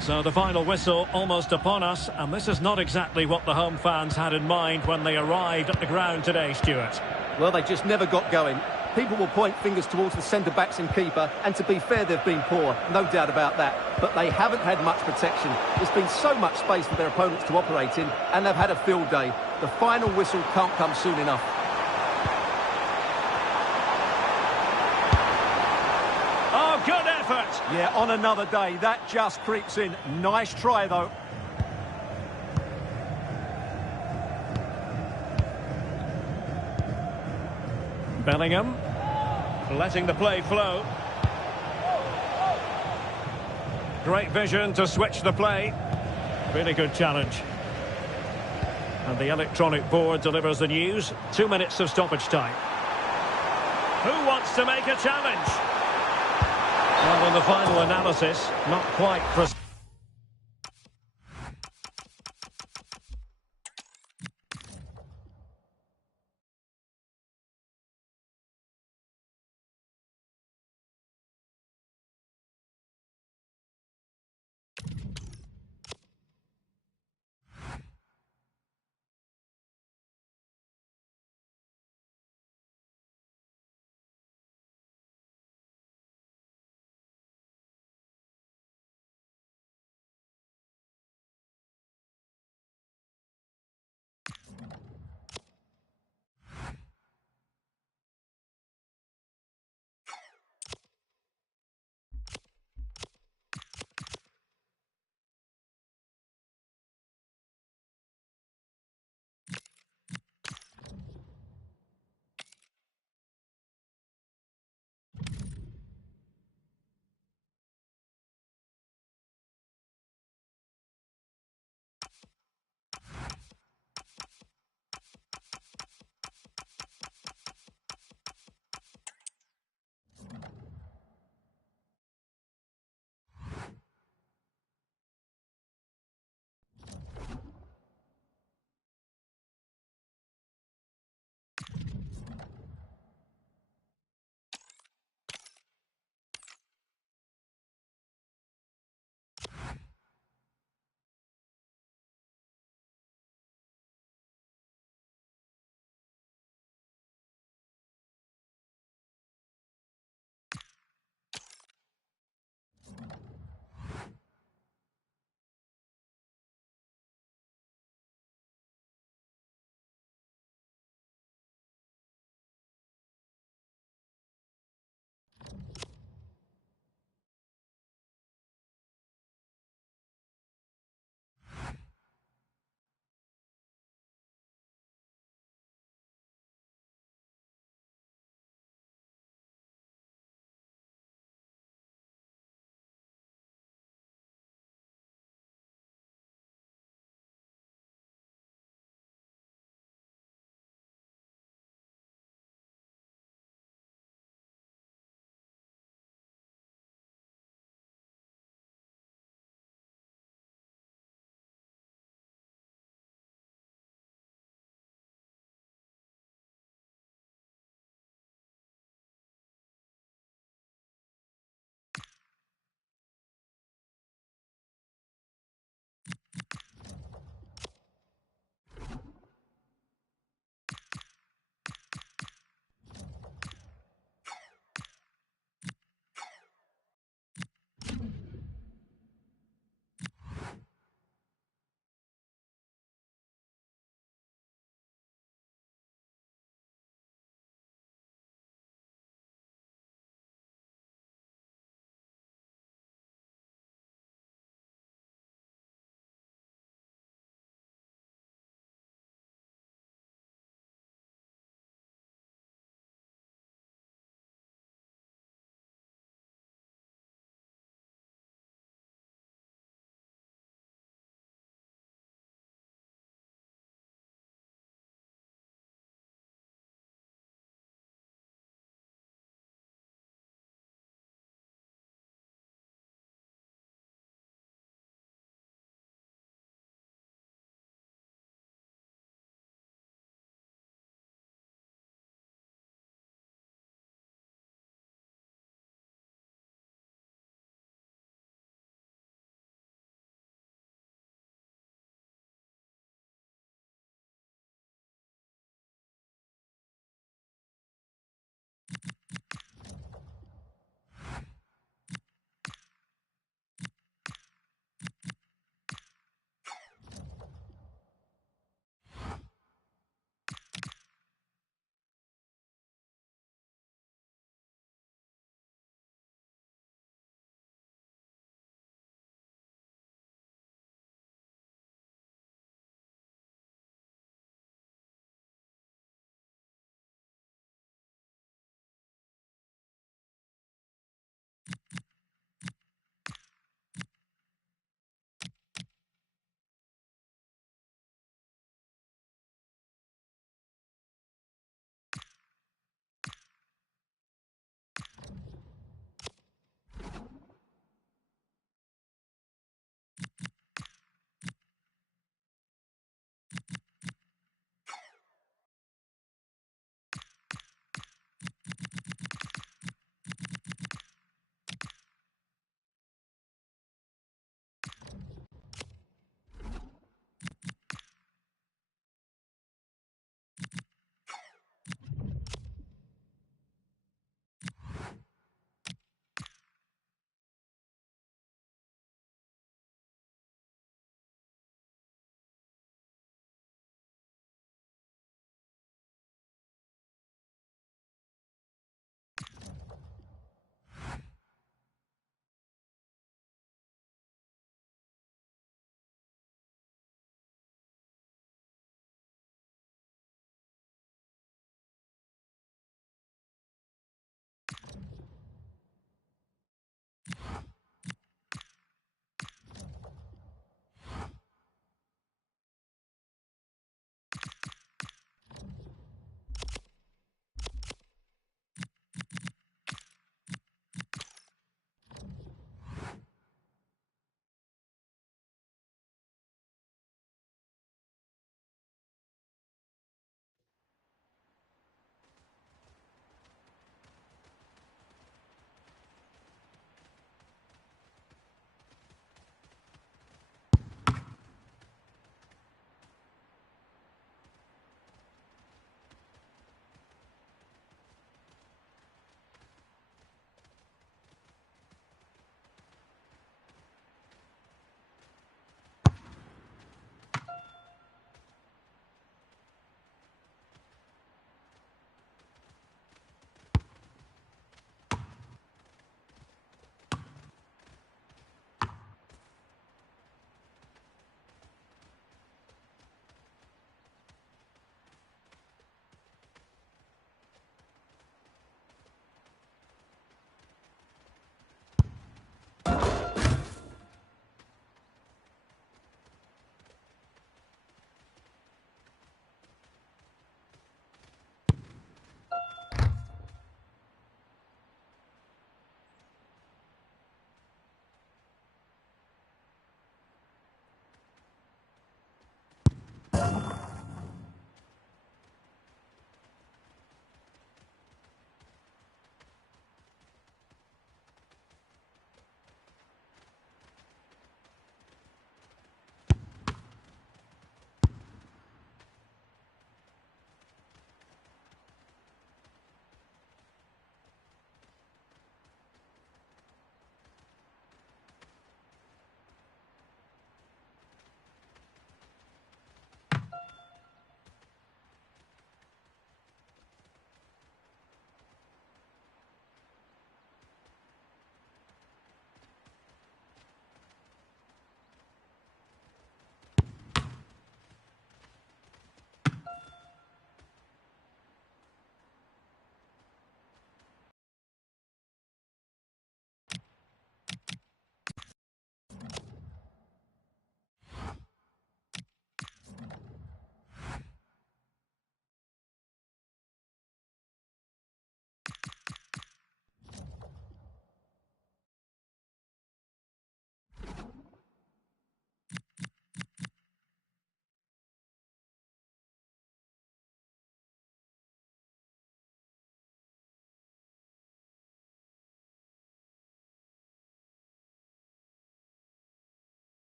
So the final whistle almost upon us, and this is not exactly what the home fans had in mind when they arrived at the ground today, Stuart. Well, they just never got going. People will point fingers towards the centre-backs and keeper, and to be fair, they've been poor, no doubt about that. But they haven't had much protection. There's been so much space for their opponents to operate in, and they've had a field day. The final whistle can't come soon enough. Oh, good effort! Yeah, on another day, that just creeps in. Nice try, though. Bellingham, letting the play flow. Great vision to switch the play. Really good challenge. And the electronic board delivers the news. 2 minutes of stoppage time. Who wants to make a challenge? Well, in the final analysis, not quite precise.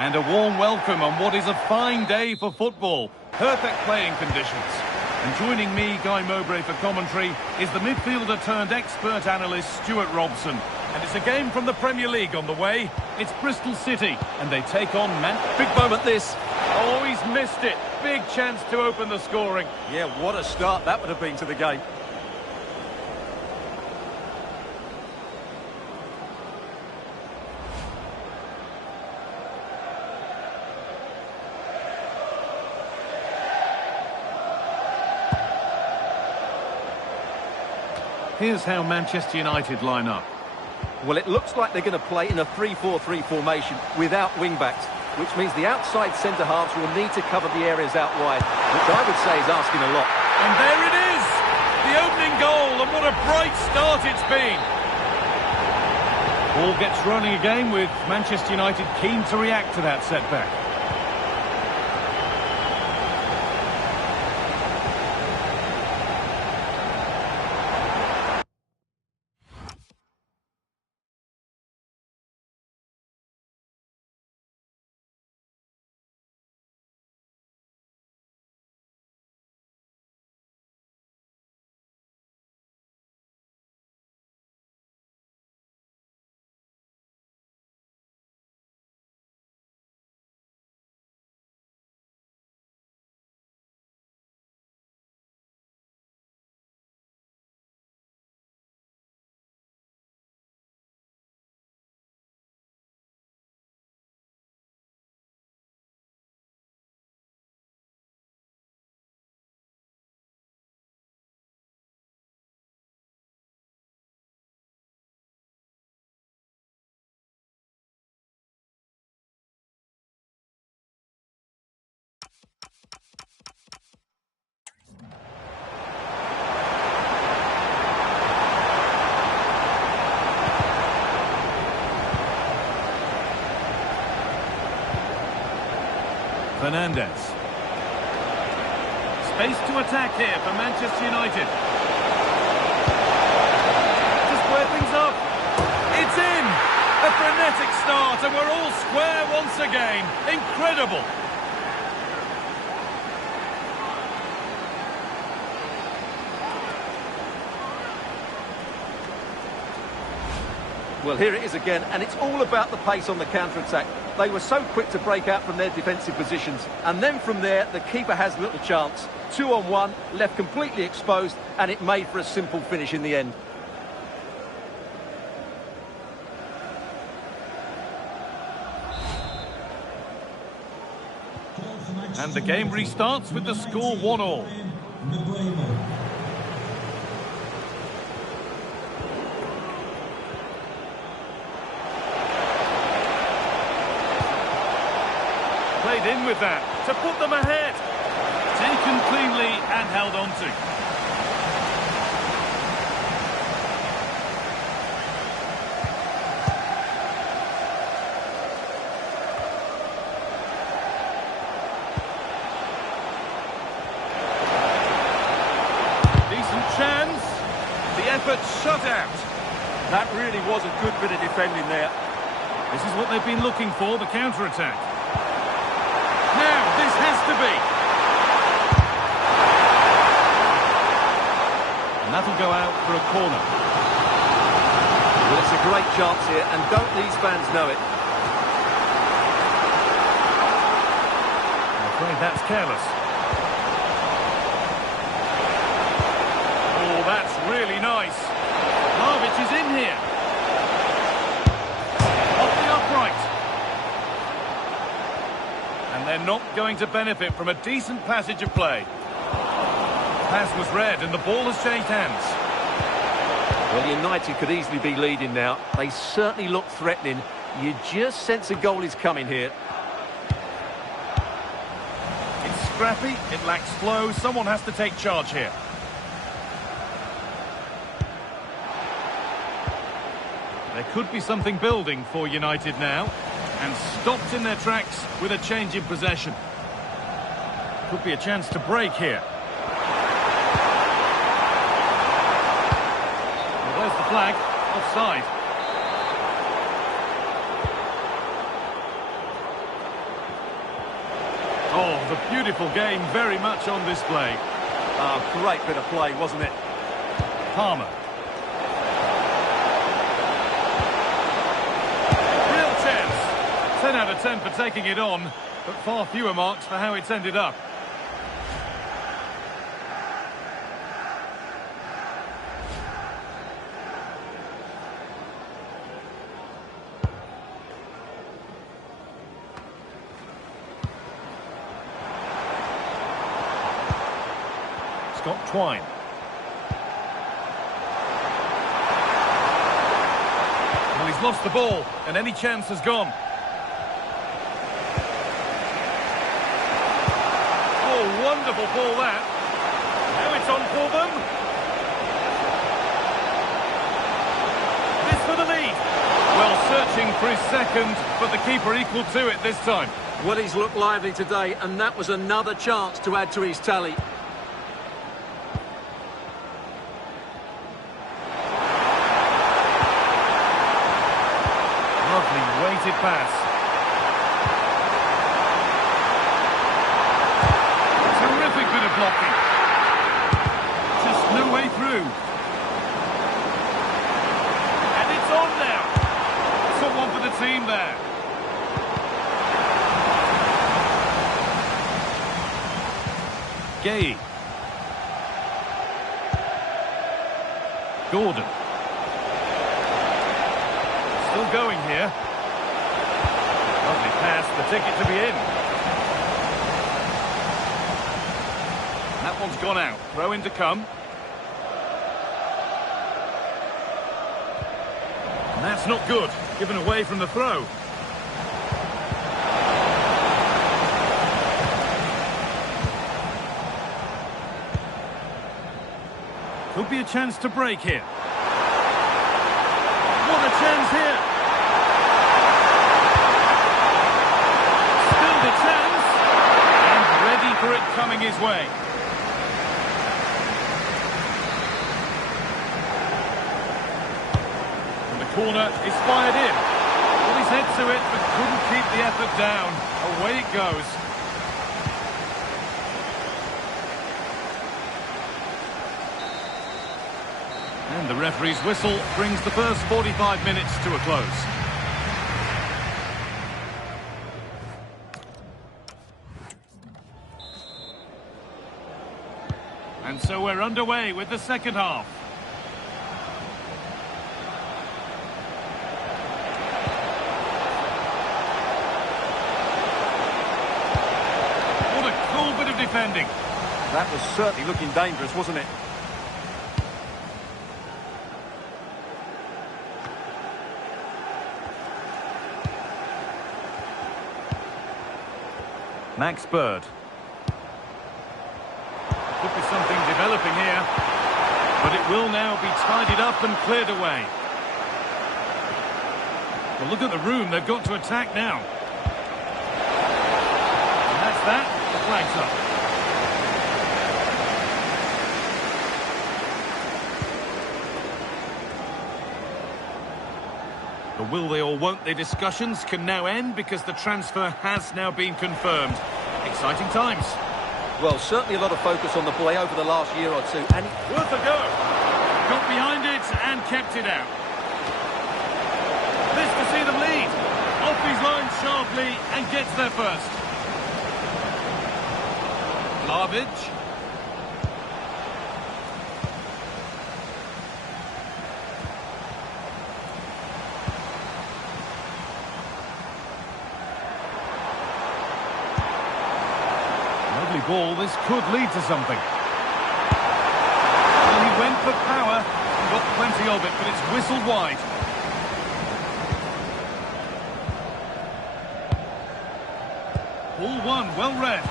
And a warm welcome on what is a fine day for football. Perfect playing conditions. And joining me, Guy Mowbray, for commentary is the midfielder turned expert analyst Stuart Robson. And it's a game from the Premier League on the way. It's Bristol City, and they take on Big moment this. Oh, he's missed it. Big chance to open the scoring. Yeah, what a start that would have been to the game. Here's how Manchester United line up. Well, it looks like they're going to play in a 3-4-3 formation without wing-backs, which means the outside centre-halves will need to cover the areas out wide, which I would say is asking a lot. And there it is! The opening goal, and what a bright start it's been! Ball gets running again with Manchester United keen to react to that setback. Fernandez. Space to attack here for Manchester United. To square things up. It's in! A frenetic start, and we're all square once again. Incredible! Well, here it is again, and it's all about the pace on the counter-attack. They were so quick to break out from their defensive positions, and then from there, the keeper has little chance. 2-on-1, left completely exposed, and it made for a simple finish in the end. And the game restarts with the score 1-1. Played in with that to put them ahead. Taken cleanly and held on to. Decent chance. The effort shut out. That really was a good bit of defending there. This is what they've been looking for, the counter-attack. Now, this has to be. And that'll go out for a corner. Well, it's a great chance here, and don't these fans know it? I'm afraid that's careless. Oh, that's really nice. Marvic is in here. Off the upright. And they're not going to benefit from a decent passage of play. Pass was read and the ball has changed hands. Well, United could easily be leading now. They certainly look threatening. You just sense a goal is coming here. It's scrappy, it lacks flow, someone has to take charge here. There could be something building for United now. And stopped in their tracks with a change in possession. Could be a chance to break here. Well, there's the flag. Offside. Oh, the beautiful game very much on display. Great bit of play, wasn't it? Palmer. Real chance. 10 out of 10 for taking it on, but far fewer marks for how it's ended up. Scott Twine. Well, he's lost the ball, and any chance has gone. Oh, wonderful ball that. Now it's on for them. This for the lead. Well, searching for his second, but the keeper equal to it this time. Well, he's looked lively today, and that was another chance to add to his tally. Lovely weighted pass. Terrific bit of blocking. Just no way through. And it's on now. Someone for the team there. Gay. Gordon. Still going here. Lovely pass, the ticket to be in. That one's gone out. Throw in to come. And that's not good. Given away from the throw. Could be a chance to break here. What a chance here. Still the chance. And ready for it coming his way. And the corner is fired in. Put his head to it, but couldn't keep the effort down. Away it goes. And the referee's whistle brings the first 45 minutes to a close. And so we're underway with the second half. What a cool bit of defending. That was certainly looking dangerous, wasn't it? Max Bird. Could be something developing here. But it will now be tidied up and cleared away. Well, look at the room they've got to attack now. And that's that. The flag's up. The will they or won't they discussions can now end because the transfer has now been confirmed. Exciting times. Well, certainly a lot of focus on the boy over the last year or two. And Worth a go. Got behind it and kept it out. This to see them lead. Off his line sharply and gets there first. Garbage. Lovely ball. This could lead to something. Well, he went for power and got plenty of it, but it's whistled wide. Ball one, well read.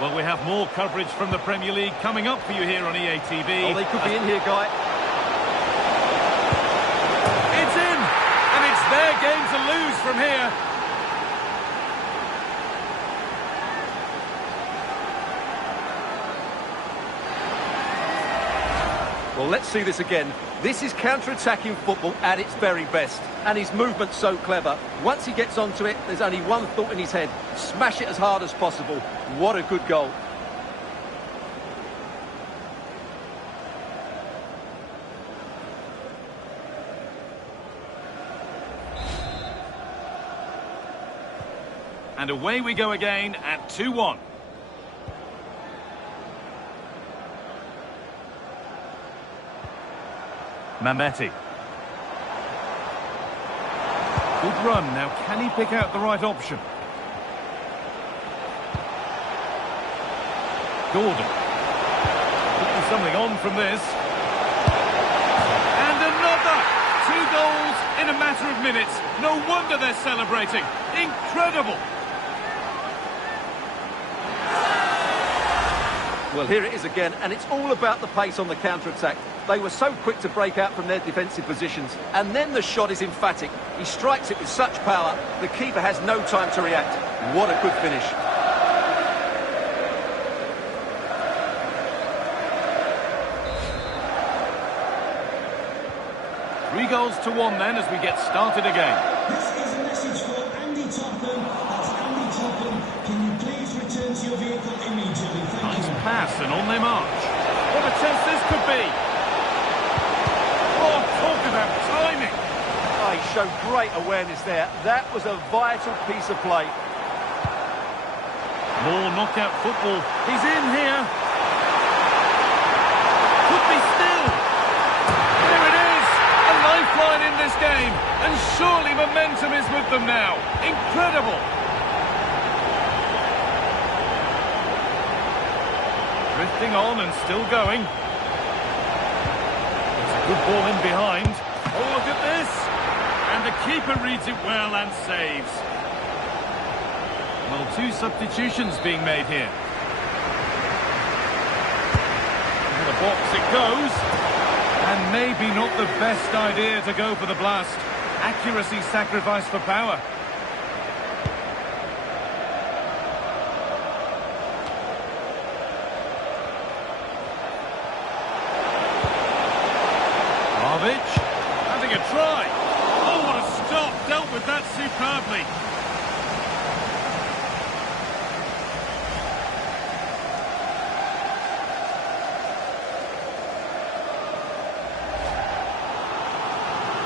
Well, we have more coverage from the Premier League coming up for you here on EA TV. oh, they could be in here, Guy. It's in! And it's their game to lose from here. Well, let's see this again. This is counter-attacking football at its very best. And his movement's so clever. Once he gets onto it, there's only one thought in his head. Smash it as hard as possible. What a good goal. And away we go again at 2-1. Mametti. Good run. Now, can he pick out the right option? Gordon. Could be something on from this. And another! 2 goals in a matter of minutes. No wonder they're celebrating. Incredible! Well, here it is again, and it's all about the pace on the counter-attack. They were so quick to break out from their defensive positions. And then the shot is emphatic. He strikes it with such power, the keeper has no time to react. What a good finish. Three goals to 1 then as we get started again. This is a message for Andy Topham. That's Andy Topham. Can you please return to your vehicle immediately? Thank you. Pass and on they march. What a chance this could be. Oh, talk about timing. Oh, he showed great awareness there. That was a vital piece of play. More knockout football. He's in here. Could be still. There it is. A lifeline in this game. And surely momentum is with them now. Incredible. Drifting on and still going. It's a good ball in behind. Oh, look at this. And the keeper reads it well and saves. Well, 2 substitutions being made here. Into the box it goes. And maybe not the best idea to go for the blast. Accuracy sacrificed for power. Having a try. Oh, what a stop. Dealt with that superbly.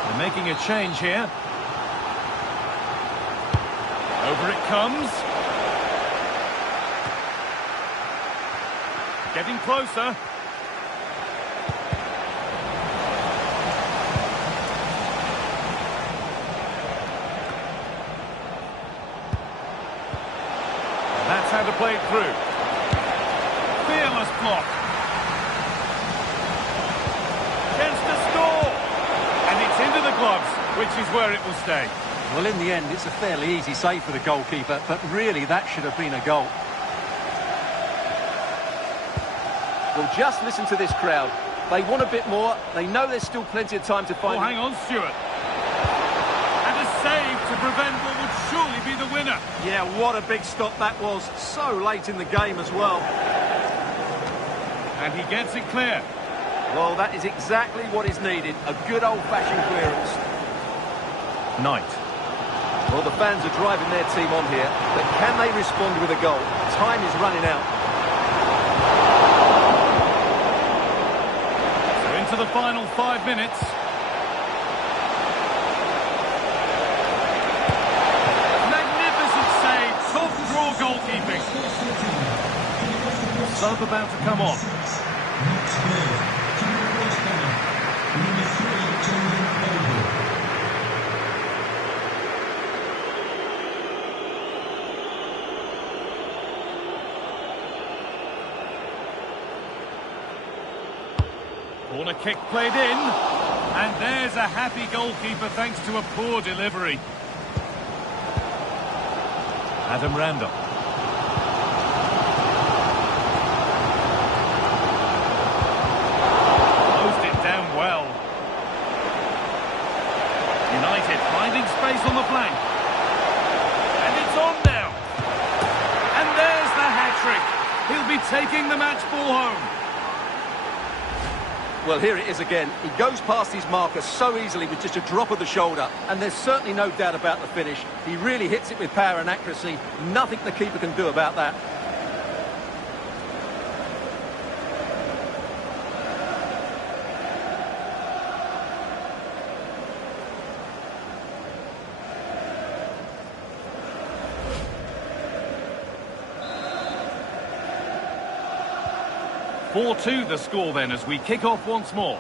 They're making a change here. Over it comes. Getting closer. That's how to play it through. Fearless block. Chance to score. And it's into the gloves, which is where it will stay. Well, in the end, it's a fairly easy save for the goalkeeper, but really that should have been a goal. Well, just listen to this crowd. They want a bit more. They know there's still plenty of time to find... Oh, hang on, Stuart. And a save to prevent what would surely be the winner. Yeah, what a big stop that was. So late in the game as well. And he gets it clear. Well, that is exactly what is needed. A good old-fashioned clearance. Knight. Well, the fans are driving their team on here, but can they respond with a goal? Time is running out. So into the final 5 minutes. Magnificent save, top draw goalkeeping. Sub about to come on. Corner kick played in, and there's a happy goalkeeper thanks to a poor delivery. Adam Randall. Closed it down well. United finding space on the flank. And it's on now. And there's the hat-trick. He'll be taking the match ball home. Well, here it is again. He goes past his marker so easily with just a drop of the shoulder, and there's certainly no doubt about the finish. He really hits it with power and accuracy. Nothing the keeper can do about that. Four-two the score then as we kick off once more.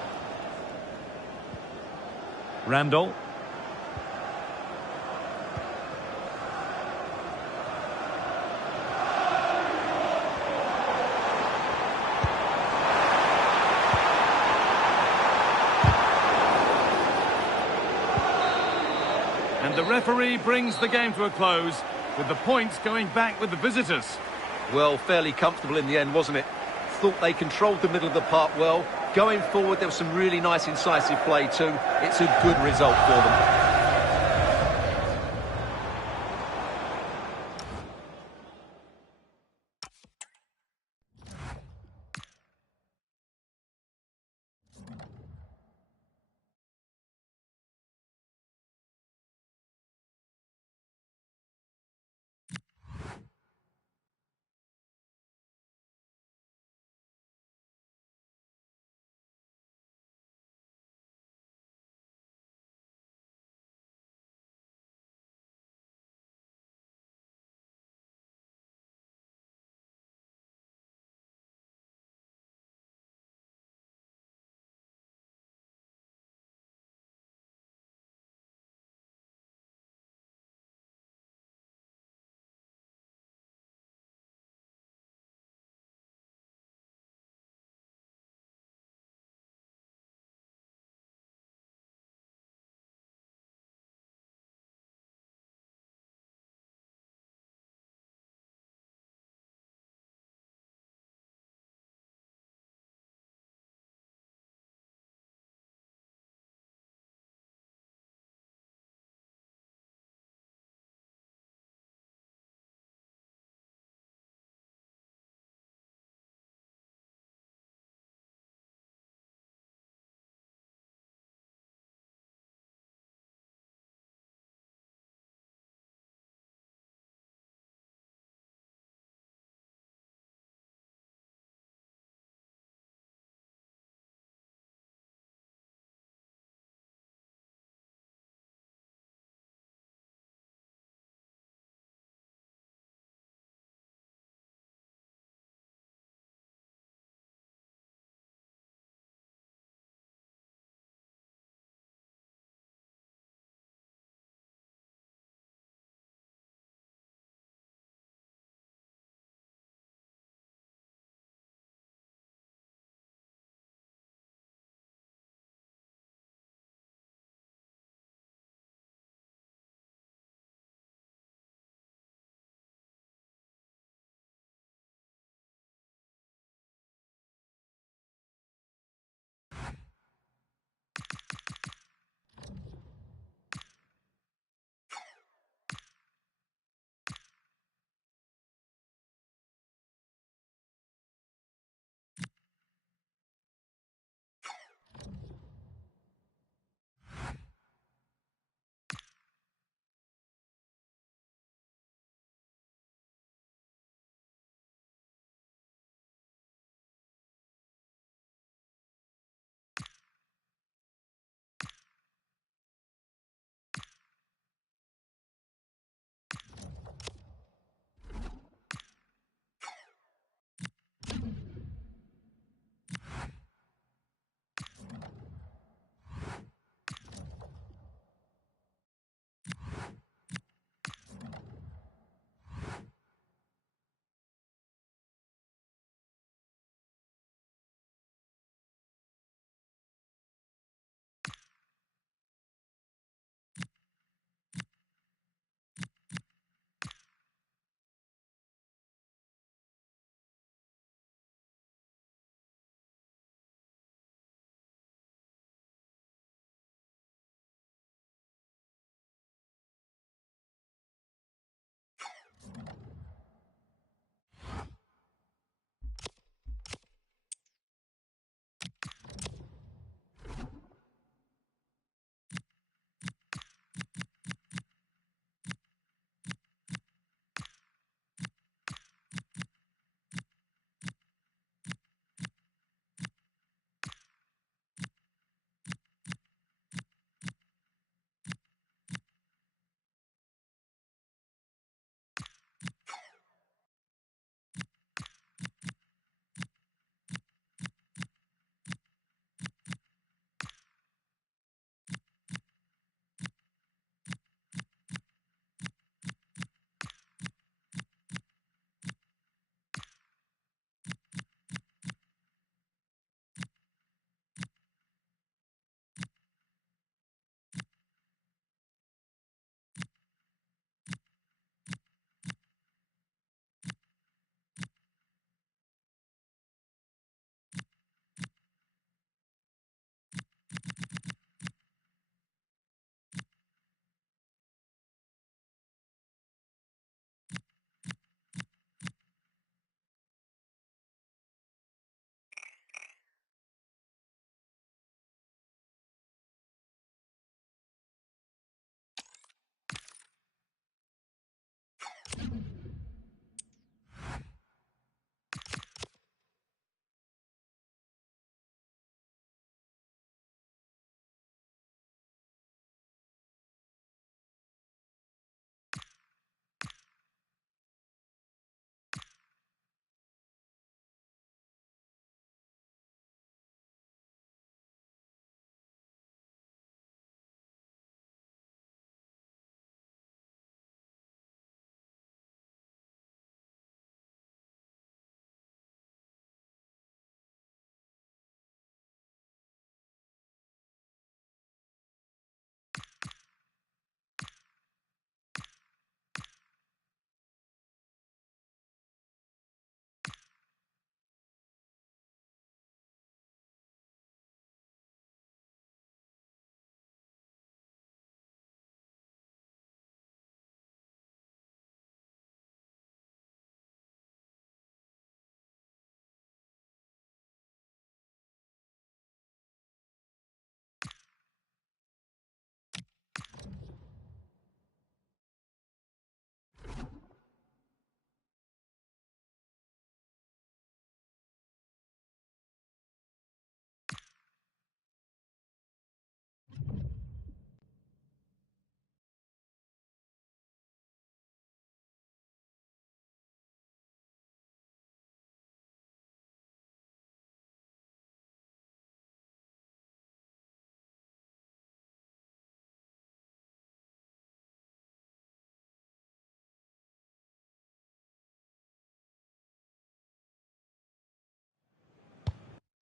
Randall. And the referee brings the game to a close, with the points going back with the visitors. Well, fairly comfortable in the end, wasn't it? Thought they controlled the middle of the park well. Going forward, there was some really nice incisive play too. It's a good result for them.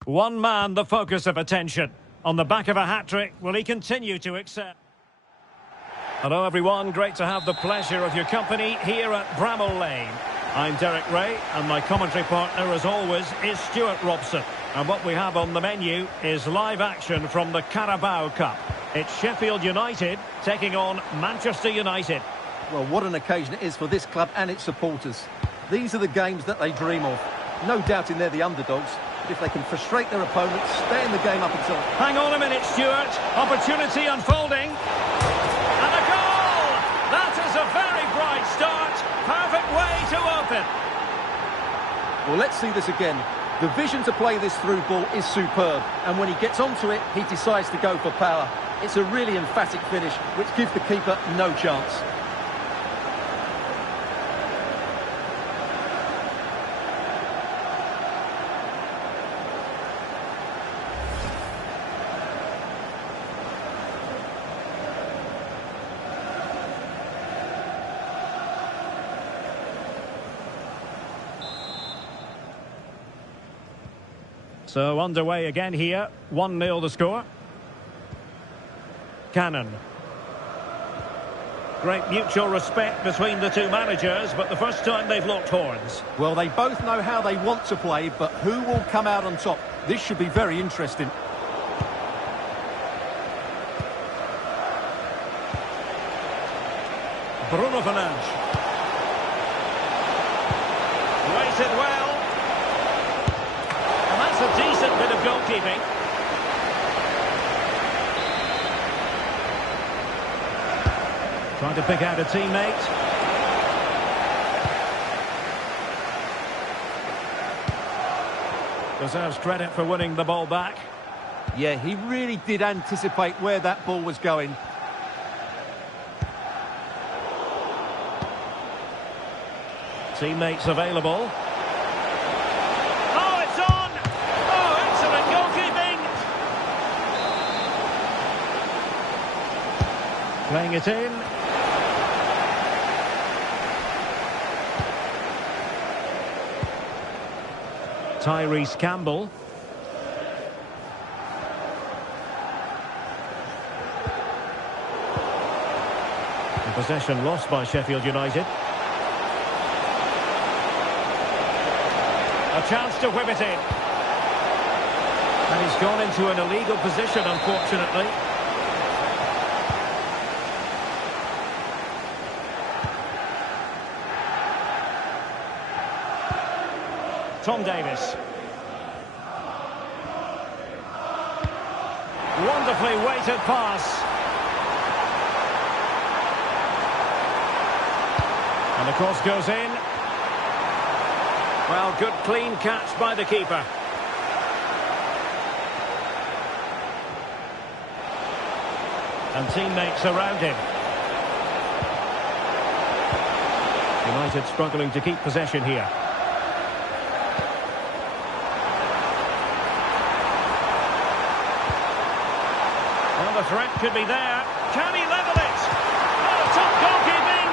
One man the focus of attention. On the back of a hat-trick, will he continue to excel? Hello everyone, great to have the pleasure of your company here at Bramall Lane. I'm Derek Ray, and my commentary partner, as always, is Stuart Robson. And what we have on the menu is live action from the Carabao Cup. It's Sheffield United taking on Manchester United. Well, what an occasion it is for this club and its supporters. These are the games that they dream of. No doubting they're the underdogs, but if they can frustrate their opponents, stay in the game up until... Hang on a minute, Stuart. Opportunity unfolding. And a goal! That is a very bright start. Perfect way to open. Well, let's see this again. The vision to play this through ball is superb, and when he gets onto it, he decides to go for power. It's a really emphatic finish, which gives the keeper no chance. So underway again here, 1-0 the score. Cannon. Great mutual respect between the two managers, but the first time they've locked horns. Well, they both know how they want to play, but who will come out on top? This should be very interesting. Bruno Fernandes. Waited well. A decent bit of goalkeeping. Trying to pick out a teammate. Deserves credit for winning the ball back. Yeah, he really did anticipate where that ball was going. Teammates available. Playing it in. Tyrese Campbell. The possession lost by Sheffield United. A chance to whip it in. And he's gone into an illegal position, unfortunately. Tom Davis. Wonderfully weighted pass. And the cross goes in. Well, good clean catch by the keeper. And teammates around him. United struggling to keep possession here. The threat could be there. Can he level it? Oh, top goalkeeping!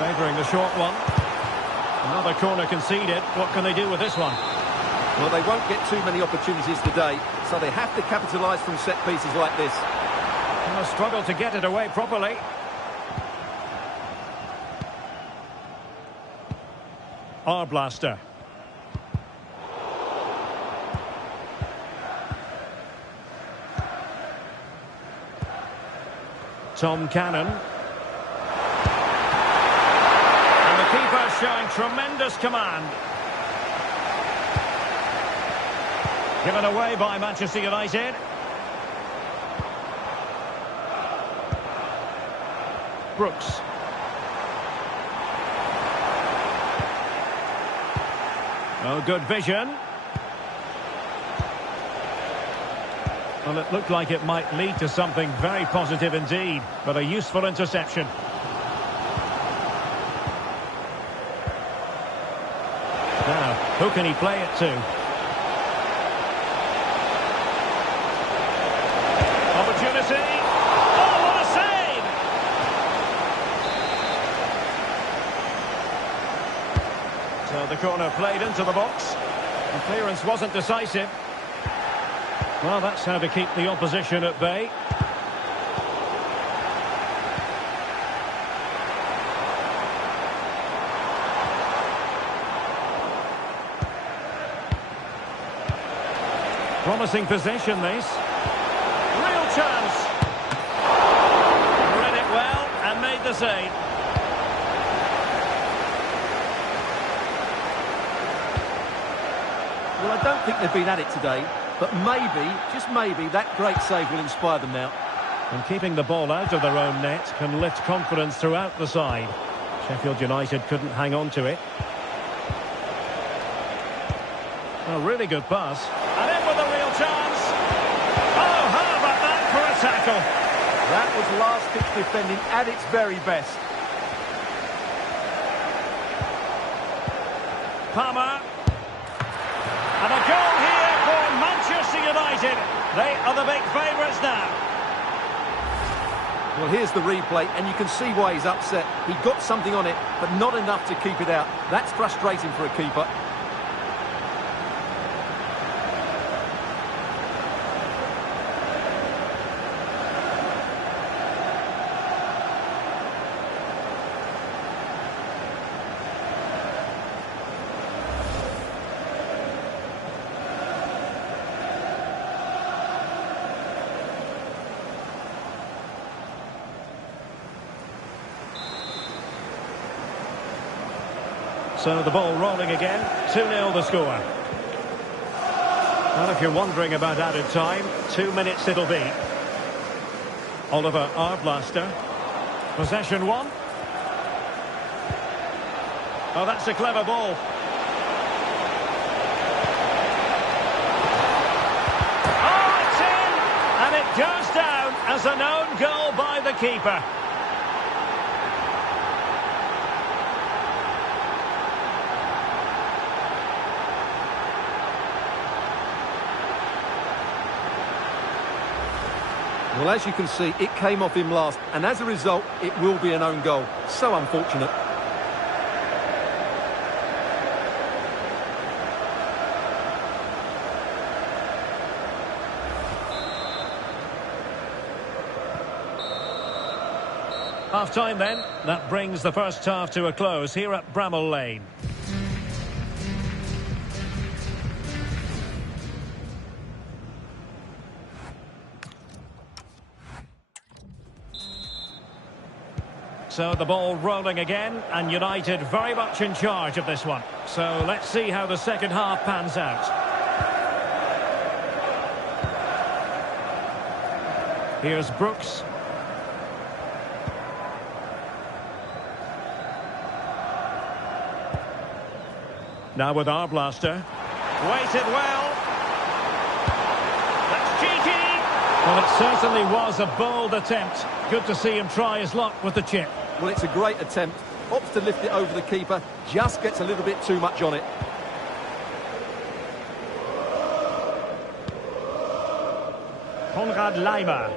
Favouring the short one. Another corner conceded. What can they do with this one? Well, they won't get too many opportunities today, so they have to capitalise from set pieces like this. And a struggle to get it away properly. Arblaster. Tom Cannon. And the keeper showing tremendous command. Given away by Manchester United. Brooks. Oh, good vision. Well, it looked like it might lead to something very positive indeed, but a useful interception. Now, who can he play it to? Opportunity. Oh, what a save! So the corner played into the box. The clearance wasn't decisive. Well, that's how to keep the opposition at bay. Promising possession, this. Real chance. Read it well and made the save. Well, I don't think they've been at it today, but maybe, just maybe, that great save will inspire them now. And keeping the ball out of their own net can lift confidence throughout the side. Sheffield United couldn't hang on to it. A really good pass. And in with a real chance. Oh, how about that for a tackle? That was last-ditch defending at its very best. Palmer. And a goal here for Manchester United. They are the big favourites now. Well, here's the replay, and you can see why he's upset. He got something on it, but not enough to keep it out. That's frustrating for a keeper. So the ball rolling again, 2-0 the score. Well, if you're wondering about added time, 2 minutes it'll be. Oliver Arblaster. Possession one. Oh, that's a clever ball. Oh, it's in! And it goes down as an own goal by the keeper. Well, as you can see, it came off him last, and as a result, it will be an own goal. So unfortunate. Half-time then. That brings the first half to a close here at Bramall Lane. So the ball rolling again, and United very much in charge of this one. So let's see how the second half pans out. Here's Brooks. Now with Arblaster. Waited well. That's cheeky. Well, it certainly was a bold attempt. Good to see him try his luck with the chip. Well, it's a great attempt. Opts to lift it over the keeper. Just gets a little bit too much on it. Konrad Laimer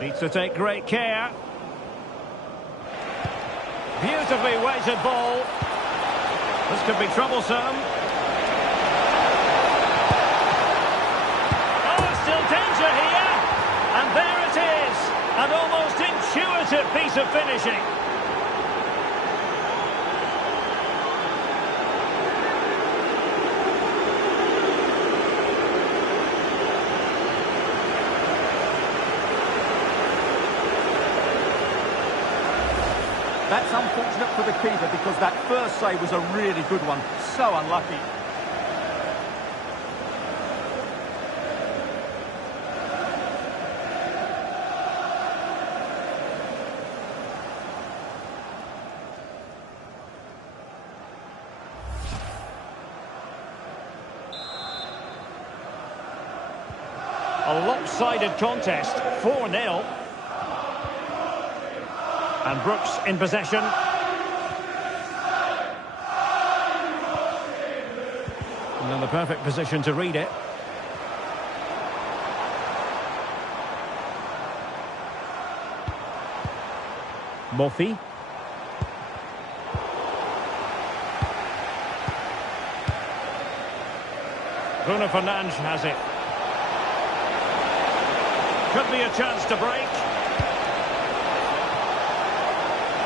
needs to take great care. Beautifully weighted ball. This could be troublesome. Oh, still danger here. And there it is. An almost intuitive piece of finishing. That's unfortunate for the keeper because that first save was a really good one. So unlucky. A lopsided contest, 4-0. And Brooks in possession. And in the perfect position to read it. Murphy. Bruno Fernandes has it. Could be a chance to break.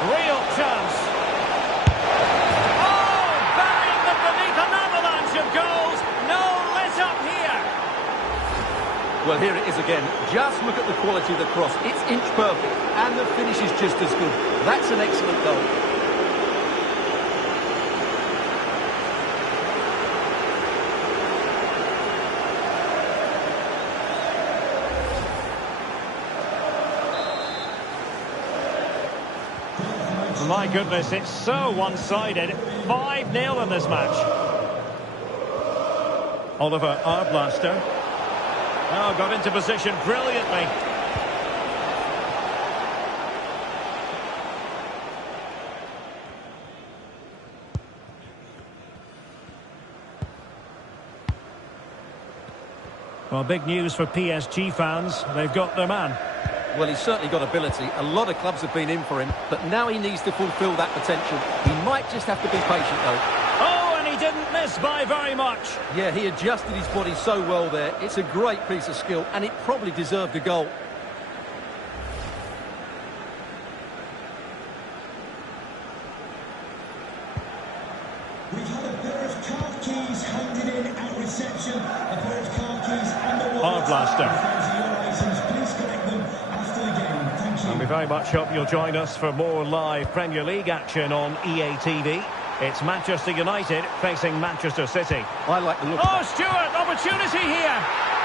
Real chance. Oh, burying them beneath an avalanche of goals. No let up here. Well, here it is again. Just look at the quality of the cross. It's inch perfect, and the finish is just as good. That's an excellent goal. My goodness, it's so one-sided. 5-0 in this match. Oliver Arblaster. Oh, got into position brilliantly. Well, big news for PSG fans. They've got their man. Well, he's certainly got ability. A lot of clubs have been in for him, but now he needs to fulfil that potential. He might just have to be patient, though. Oh, and he didn't miss by very much. Yeah, he adjusted his body so well there. It's a great piece of skill, and it probably deserved a goal. We've had a pair of card keys handed in at reception. A pair of card keys and a wallet. Arblaster. Please collect them after the game. Thank you. And we very much hope you'll join us for more live Premier League action on EA TV. It's Manchester United facing Manchester City. I like the look Oh, of that. Stewart, opportunity here.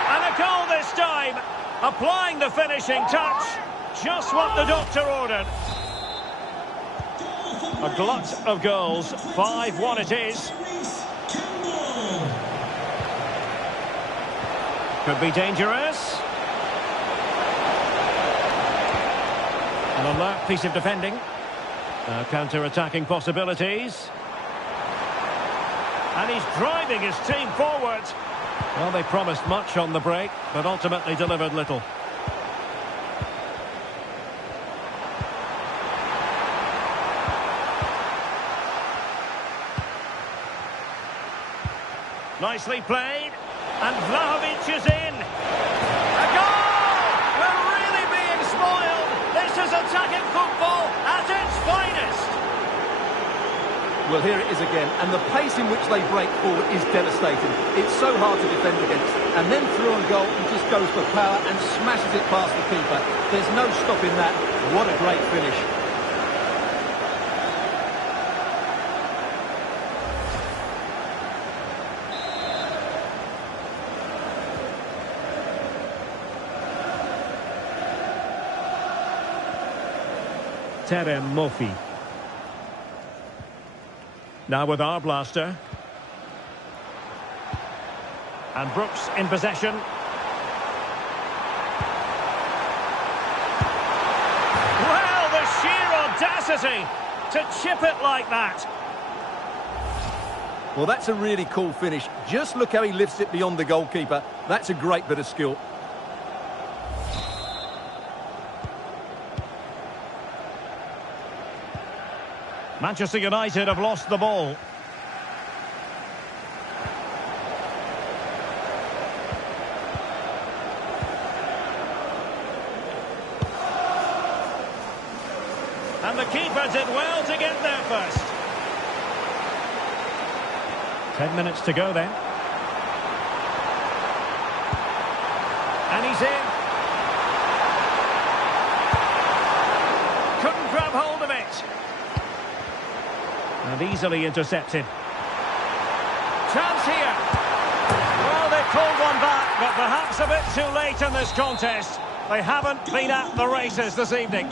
And a goal this time. Applying the finishing touch. Just what the doctor ordered. A glut of goals. 5-1 it is. Could be dangerous. An alert piece of defending. Counter-attacking possibilities. And he's driving his team forward. Well, they promised much on the break, but ultimately delivered little. Nicely played. And Vlahovic is in. A goal! We're really being spoiled. This is attacking football at its finest. Well, here it is again, and the pace in which they break forward is devastating. It's so hard to defend against. And then through on goal, he just goes for power and smashes it past the keeper. There's no stopping that. What a great finish. Terem Mofi. Now with Arblaster. And Brooks in possession. Well, the sheer audacity to chip it like that. Well, that's a really cool finish. Just look how he lifts it beyond the goalkeeper. That's a great bit of skill. Manchester United have lost the ball. And the keeper did well to get there first. 10 minutes to go then. And he's in. Couldn't grab hold of it. And easily intercepted. Chance here. Well, they pulled one back, but perhaps a bit too late in this contest. They haven't been at the races this evening.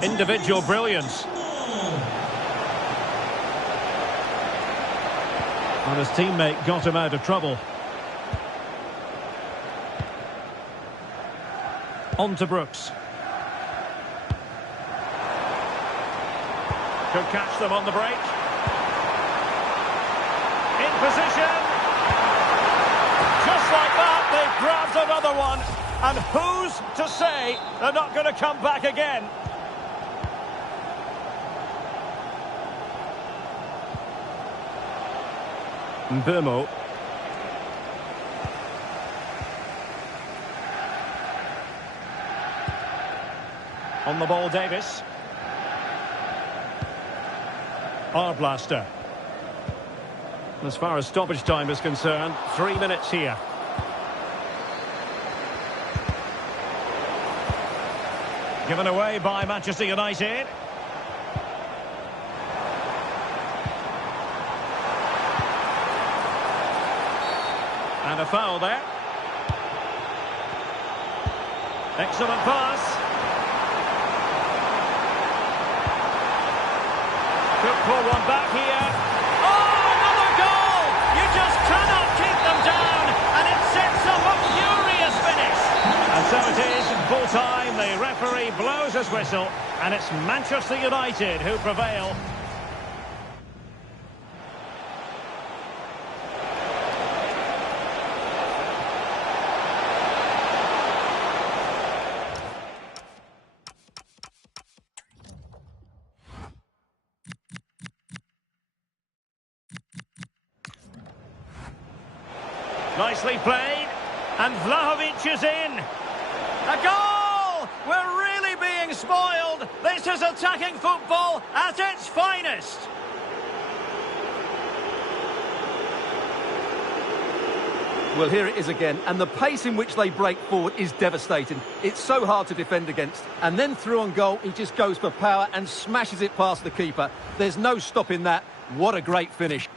Individual brilliance. And his teammate got him out of trouble. On to Brooks. Could catch them on the break. In position. Just like that, they've grabbed another one. And who's to say they're not going to come back again? Mbeumo. On the ball, Davis. Arblaster. As far as stoppage time is concerned, 3 minutes here. Given away by Manchester United. And a foul there. Excellent pass. Could pull one back here. Oh, another goal! You just cannot keep them down, and it sets up a furious finish. And so it is, full time. The referee blows his whistle, and it's Manchester United who prevail. Nicely played, and Vlahovic is in. A goal! We're really being spoiled. This is attacking football at its finest. Well, here it is again, and the pace in which they break forward is devastating. It's so hard to defend against. And then through on goal, he just goes for power and smashes it past the keeper. There's no stopping that. What a great finish.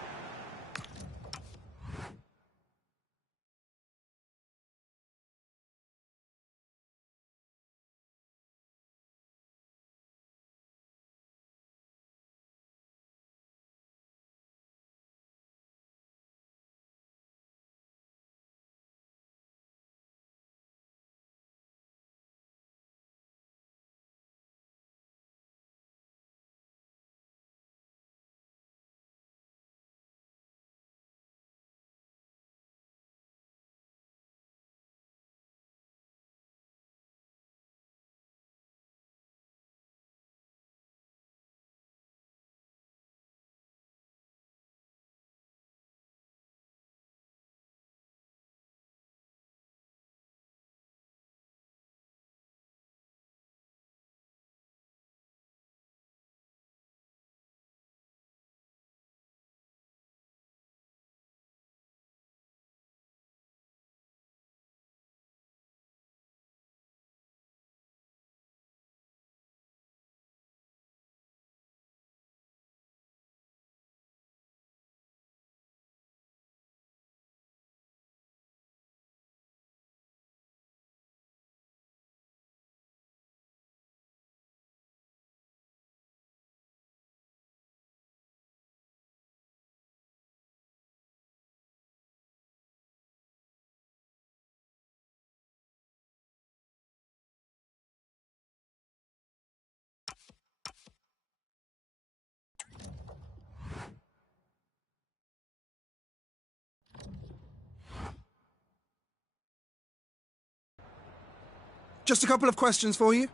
Just a couple of questions for you.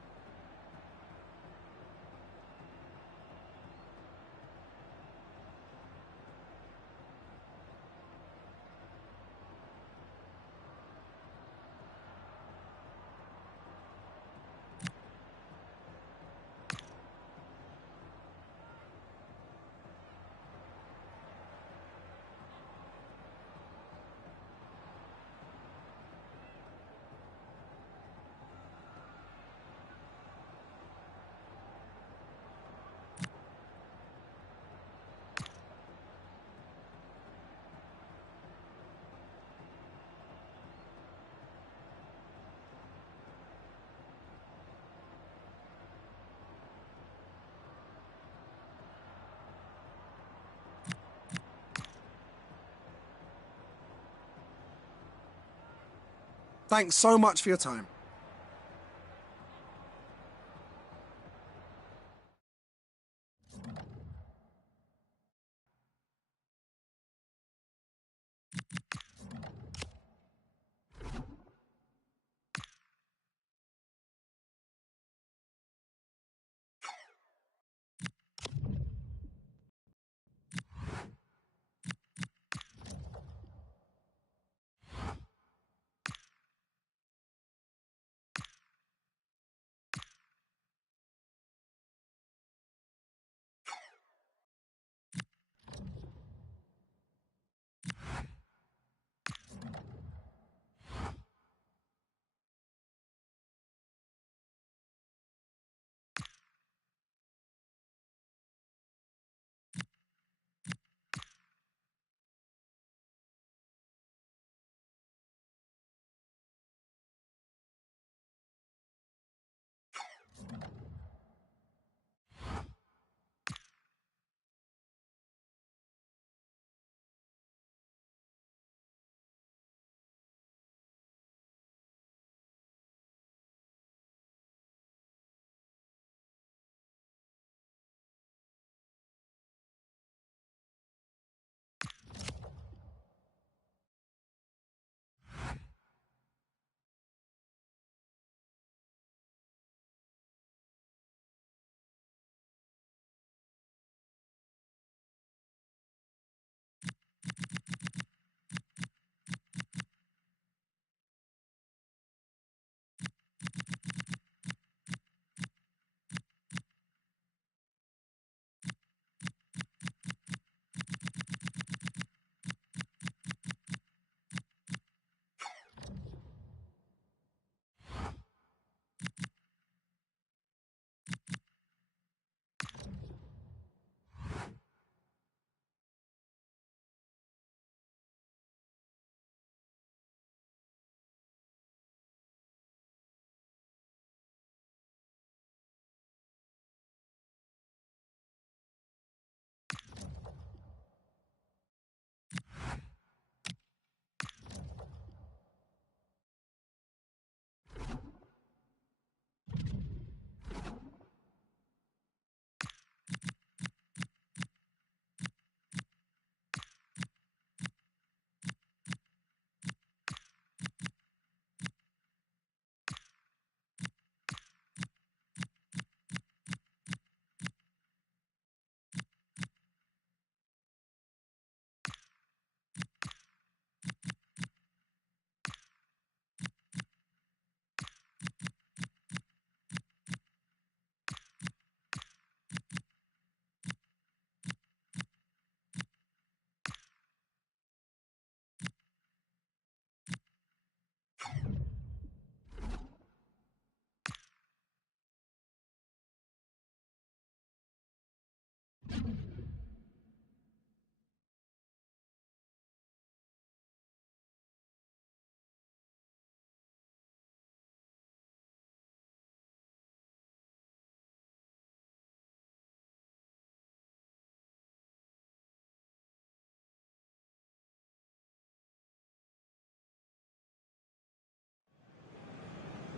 Thanks so much for your time.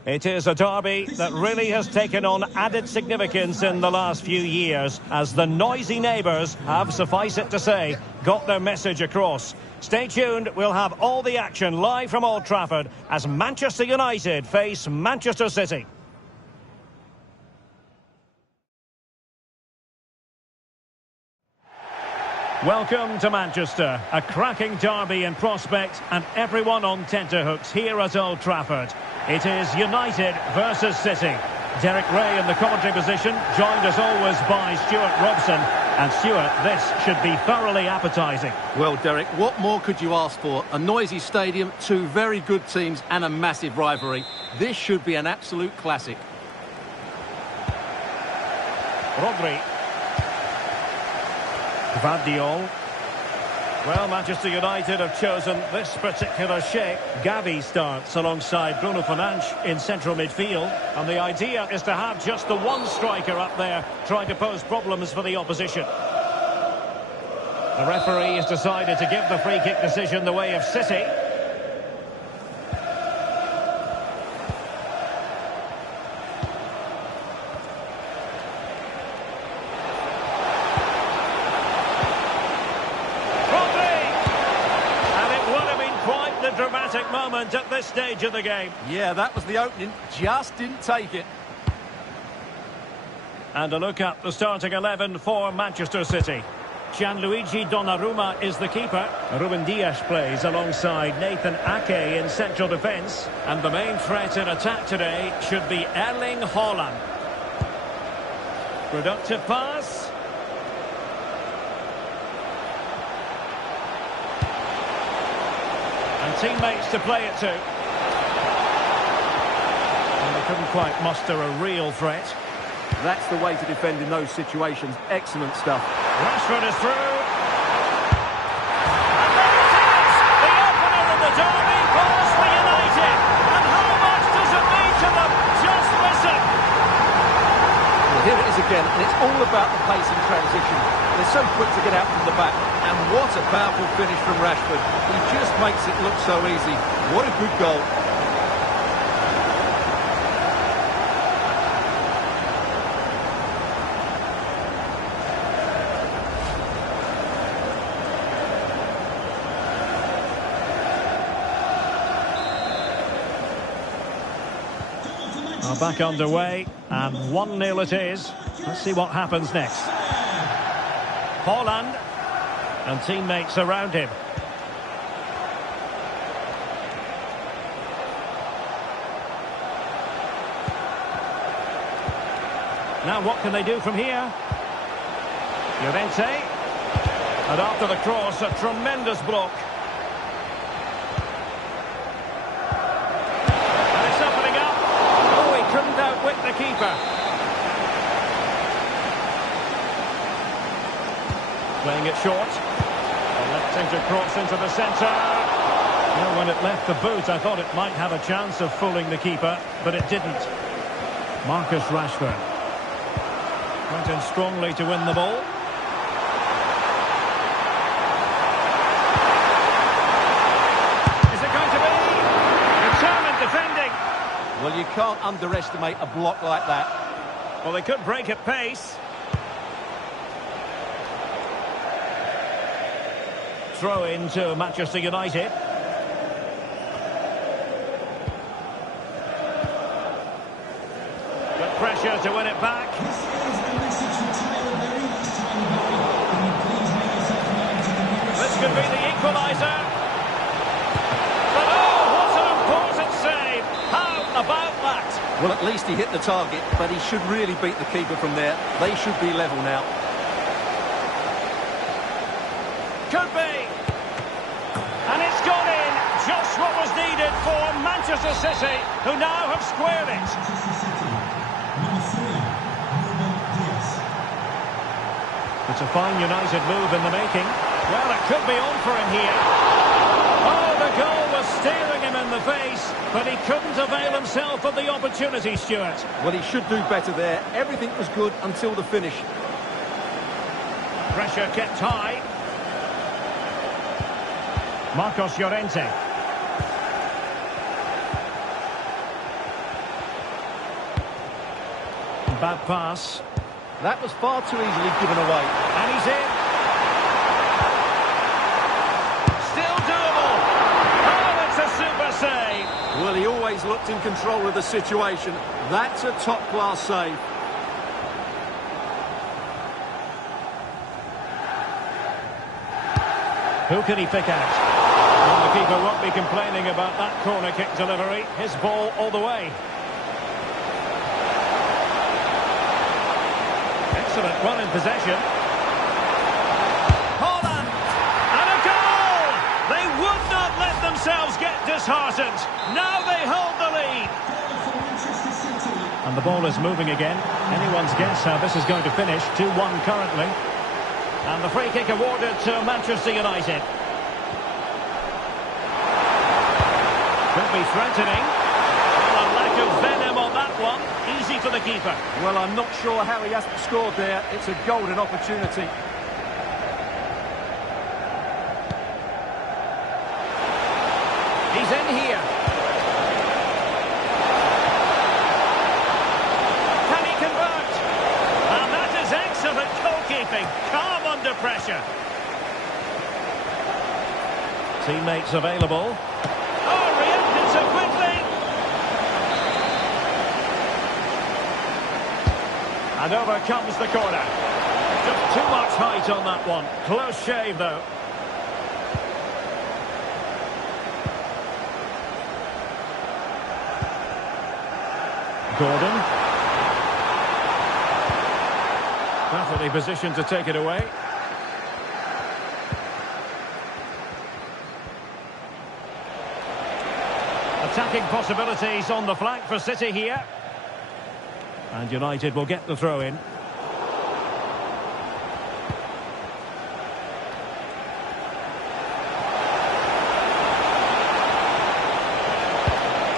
It is a derby that really has taken on added significance in the last few years, as the noisy neighbours have, suffice it to say, got their message across. Stay tuned, we'll have all the action live from Old Trafford as Manchester United face Manchester City. Welcome to Manchester, a cracking derby in prospect and everyone on tenterhooks here at Old Trafford. It is United versus City. Derek Ray in the commentary position, joined as always by Stuart Robson. And Stuart, this should be thoroughly appetising. Well, Derek, what more could you ask for? A noisy stadium, two very good teams and a massive rivalry. This should be an absolute classic. Rodri. Gvardiol. Well, Manchester United have chosen this particular shape. Gavi starts alongside Bruno Fernandes in central midfield. And the idea is to have just the one striker up there trying to pose problems for the opposition. The referee has decided to give the free kick decision the way of City. Dramatic moment at this stage of the game. Yeah, that was the opening, just didn't take it. And a look at the starting 11 for Manchester City. Gianluigi Donnarumma is the keeper. Ruben Dias plays alongside Nathan Ake in central defence. And the main threat in attack today should be Erling Haaland. Productive pass. And teammates to play it to. And they couldn't quite muster a real threat. That's the way to defend in those situations. Excellent stuff. Rashford is through. And there it is! The opener in the derby falls for United. And how much does it mean to them? Just listen. Well, here it is again, and it's all about the pace and transition. They're so quick to get out from the back. And what a powerful finish from Rashford. He just makes it look so easy. What a good goal. Are back underway, and 1-0 it is. Let's see what happens next. Haaland. And teammates around him. Now what can they do from here? Llorente. And after the cross, a tremendous block. And it's opening up. Oh, he couldn't outwit the keeper. Playing it short. Electing to cross into the centre. Well, when it left the boot, I thought it might have a chance of fooling the keeper, but it didn't. Marcus Rashford. Went in strongly to win the ball. Is it going to be? Determined defending. Well, you can't underestimate a block like that. Well, they could break at pace. Throw into Manchester United. But pressure to win it back. This is the message for Tyler very last time about it. Can you please make yourself known to the nearest... This could be the equaliser. But oh, what an important save. How about that? Well, at least he hit the target, but he should really beat the keeper from there. They should be level now. Could be. And it's gone in. Just what was needed for Manchester City, who now have squared it. Manchester City, number 3, Ruben Dias. It's a fine United move in the making. Well, it could be on for him here. Oh, the goal was staring him in the face, but he couldn't avail himself of the opportunity, Stuart. Well, he should do better there. Everything was good until the finish. Pressure kept high. Marcos Llorente. Bad pass. That was far too easily given away. And he's in. Still doable. Oh, it's a super save. Well, he always looked in control of the situation. That's a top-class save. Who can he pick out? Well, the keeper won't be complaining about that corner kick delivery. His ball all the way. Excellent run in possession. Holland! And a goal! They would not let themselves get disheartened. Now they hold the lead. And the ball is moving again. Anyone's guess how this is going to finish. 2-1 currently. And the free kick awarded to Manchester United. Could be threatening. Well, a lack of venom on that one. Easy for the keeper. Well, I'm not sure how he hasn't scored there. It's a golden opportunity. He's in here. Can he convert? And that is excellent goalkeeping. Calm under pressure. Teammates available. Oh, reacted so quickly. And over comes the corner. Just too much height on that one. Close shave, though. Gordon. Perfectly positioned to take it away. Attacking possibilities on the flank for City here. And United will get the throw in.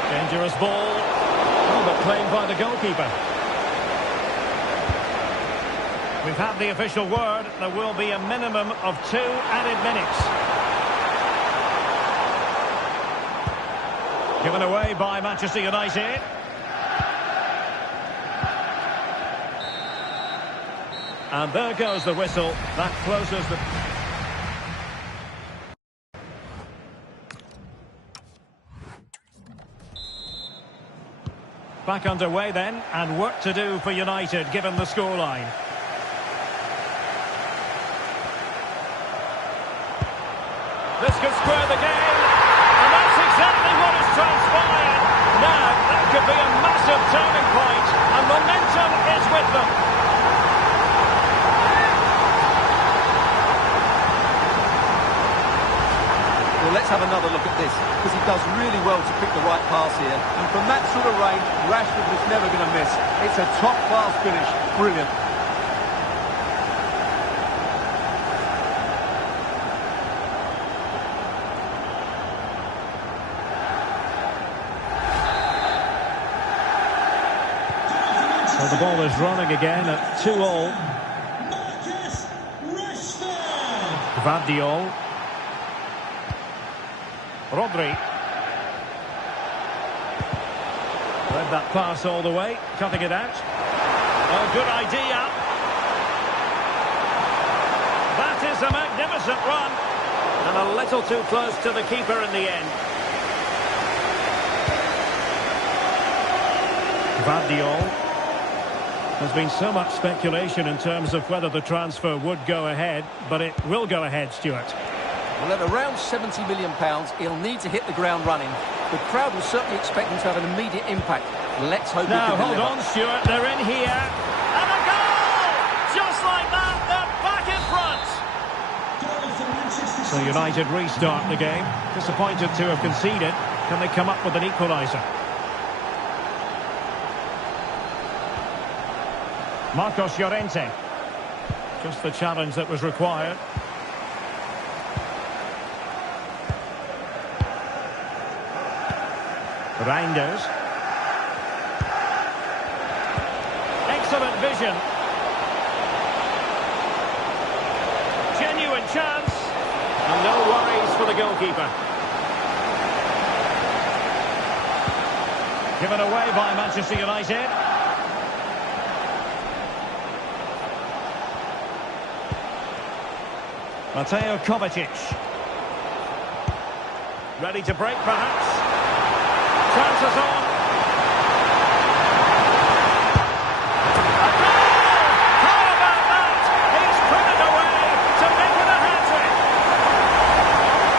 Dangerous ball. Oh, but claimed by the goalkeeper. We've had the official word. There will be a minimum of 2 added minutes. Given away by Manchester United. And there goes the whistle. That closes the... Back underway then, and work to do for United, given the scoreline. This could square the game, and that's exactly what has transpired. Now, that could be a massive turning point, and momentum is with them. Well, let's have another look at this, because he does really well to pick the right pass here. And from that sort of range, Rashford was never going to miss. It's a top-class finish. Brilliant. So the ball is running again at 2-all. Gvardiol. Rodri. Read that pass all the way, cutting it out. Oh, good idea. That is a magnificent run. And a little too close to the keeper in the end. Gvardiol. There's been so much speculation in terms of whether the transfer would go ahead, but it will go ahead, Stuart. Well, at around £70 million, he'll need to hit the ground running. The crowd will certainly expect him to have an immediate impact. Let's hope he can deliver. Now, hold on, Stuart. They're in here. And a goal! Just like that, they're back in front. So United restart the game. Disappointed to have conceded. Can they come up with an equaliser? Marcos Llorente. Just the challenge that was required. Reinders. Excellent vision. Genuine chance. And no worries for the goalkeeper. Given away by Manchester United. Mateo Kovacic. Ready to break, perhaps. Chances on. A goal! How about that? He's put it away to make it a hat-trick.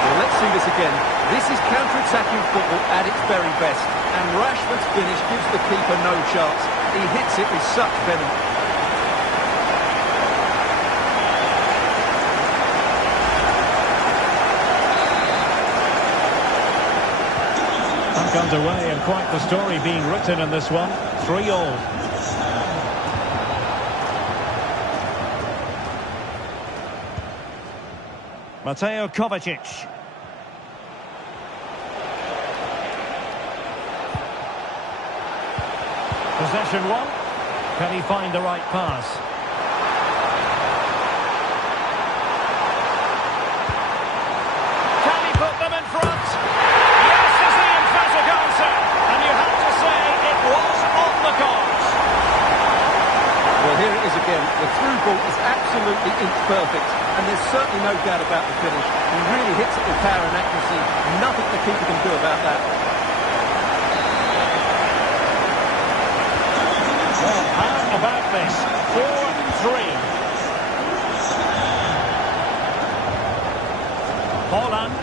Well, let's see this again. This is counter-attacking football at its very best. And Rashford's finish gives the keeper no chance. He hits it with such venom. Underway, and quite the story being written in this one. 3-3. Mateo Kovacic. Possession one. Can he find the right pass? Can he put them in front? Yes is the emphatic answer. And you have to say it was on the cards. Well, here it is again. The through ball is absolutely inch perfect. And there's certainly no doubt about the finish. He really hits it with power and accuracy. Nothing the keeper can do about that. Well, how about this? 4-3. Holland.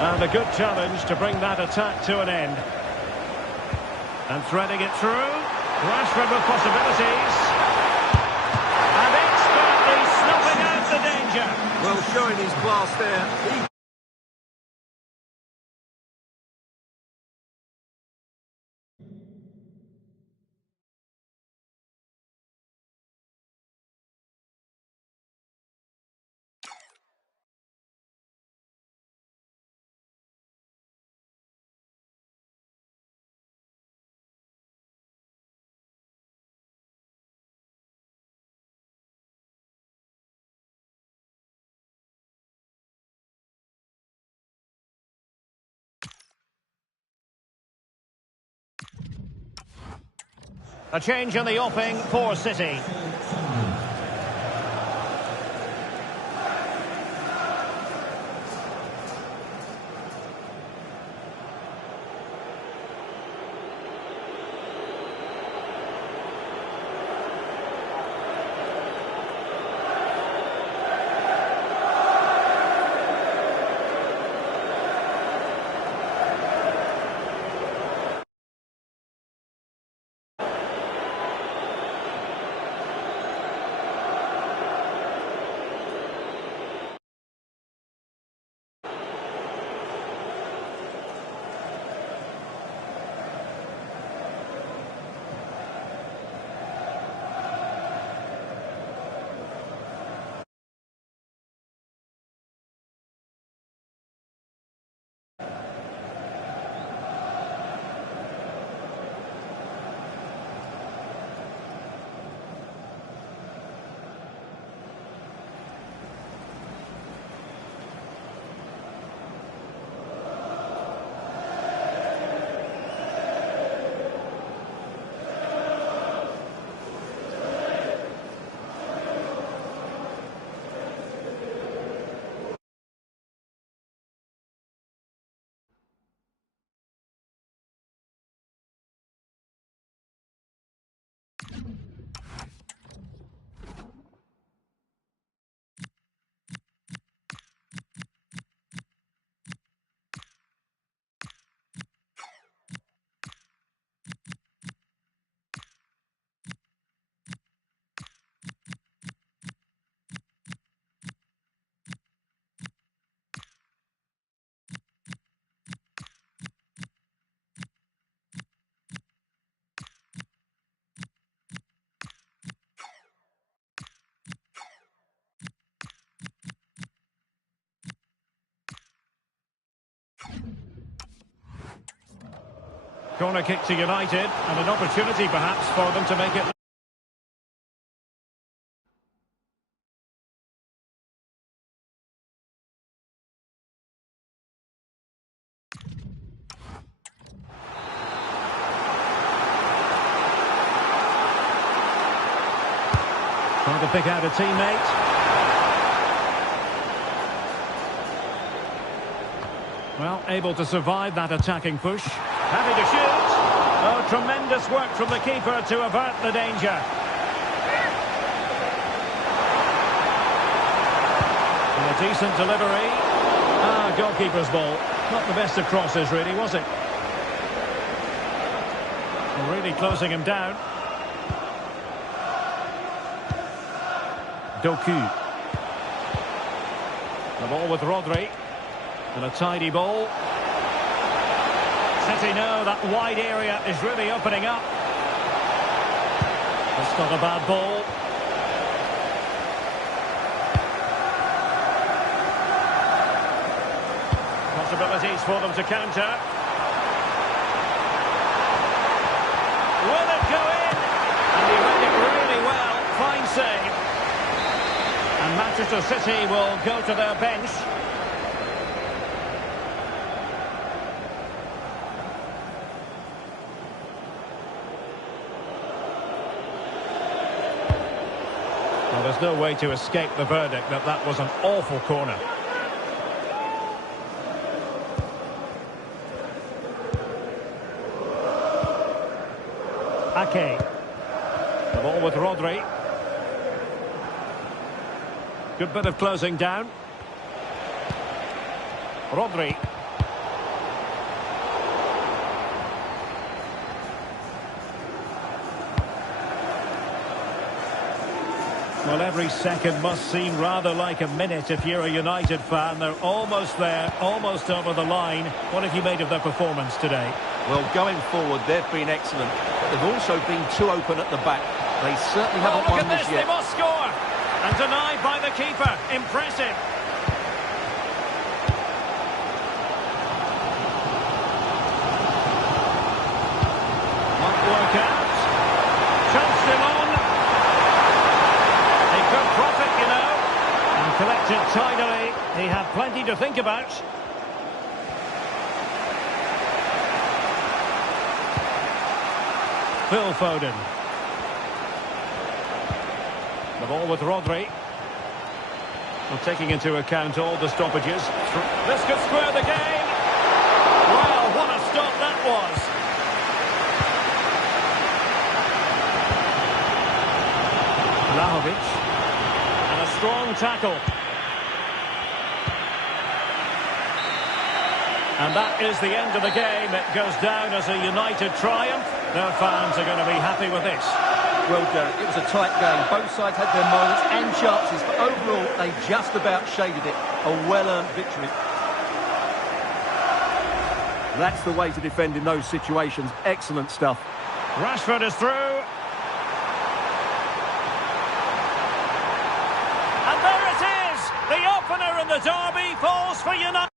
And a good challenge to bring that attack to an end. And threading it through. Rashford with possibilities. And expertly snuffing out the danger. Well, showing his class there. A change in the offing for City. Corner kick to United, and an opportunity perhaps for them to make it. Trying to pick out a teammate. Well, able to survive that attacking push. Happy to shoot. Oh, tremendous work from the keeper to avert the danger. And a decent delivery. Ah, goalkeeper's ball. Not the best of crosses, really, was it? Really closing him down. Doku. The ball with Rodri. And a tidy ball. City know that wide area is really opening up. That's not a bad ball. Possibilities for them to counter. Will it go in? And he read it really well. Fine save. And Manchester City will go to their bench. Well, there's no way to escape the verdict that that was an awful corner. Ake. The ball with Rodri. Good bit of closing down. Rodri. Well, every second must seem rather like a minute if you're a United fan. They're almost there, almost over the line. What have you made of their performance today? Well, going forward, they've been excellent. But they've also been too open at the back. They certainly haven't won this yet. They must score. And denied by the keeper. Impressive. Might work out. Chance still on. He could profit, you know. And collect it tidily. He had plenty to think about. Phil Foden. The ball with Rodri. Well, taking into account all the stoppages. This could square the game. Well, what a stop that was. Vlahovic. And a strong tackle. And that is the end of the game. It goes down as a United triumph. Their fans are going to be happy with this. Well, Derek, it was a tight game. Both sides had their moments and chances, but overall, they just about shaded it. A well-earned victory. That's the way to defend in those situations. Excellent stuff. Rashford is through. And there it is! The opener in the derby falls for United.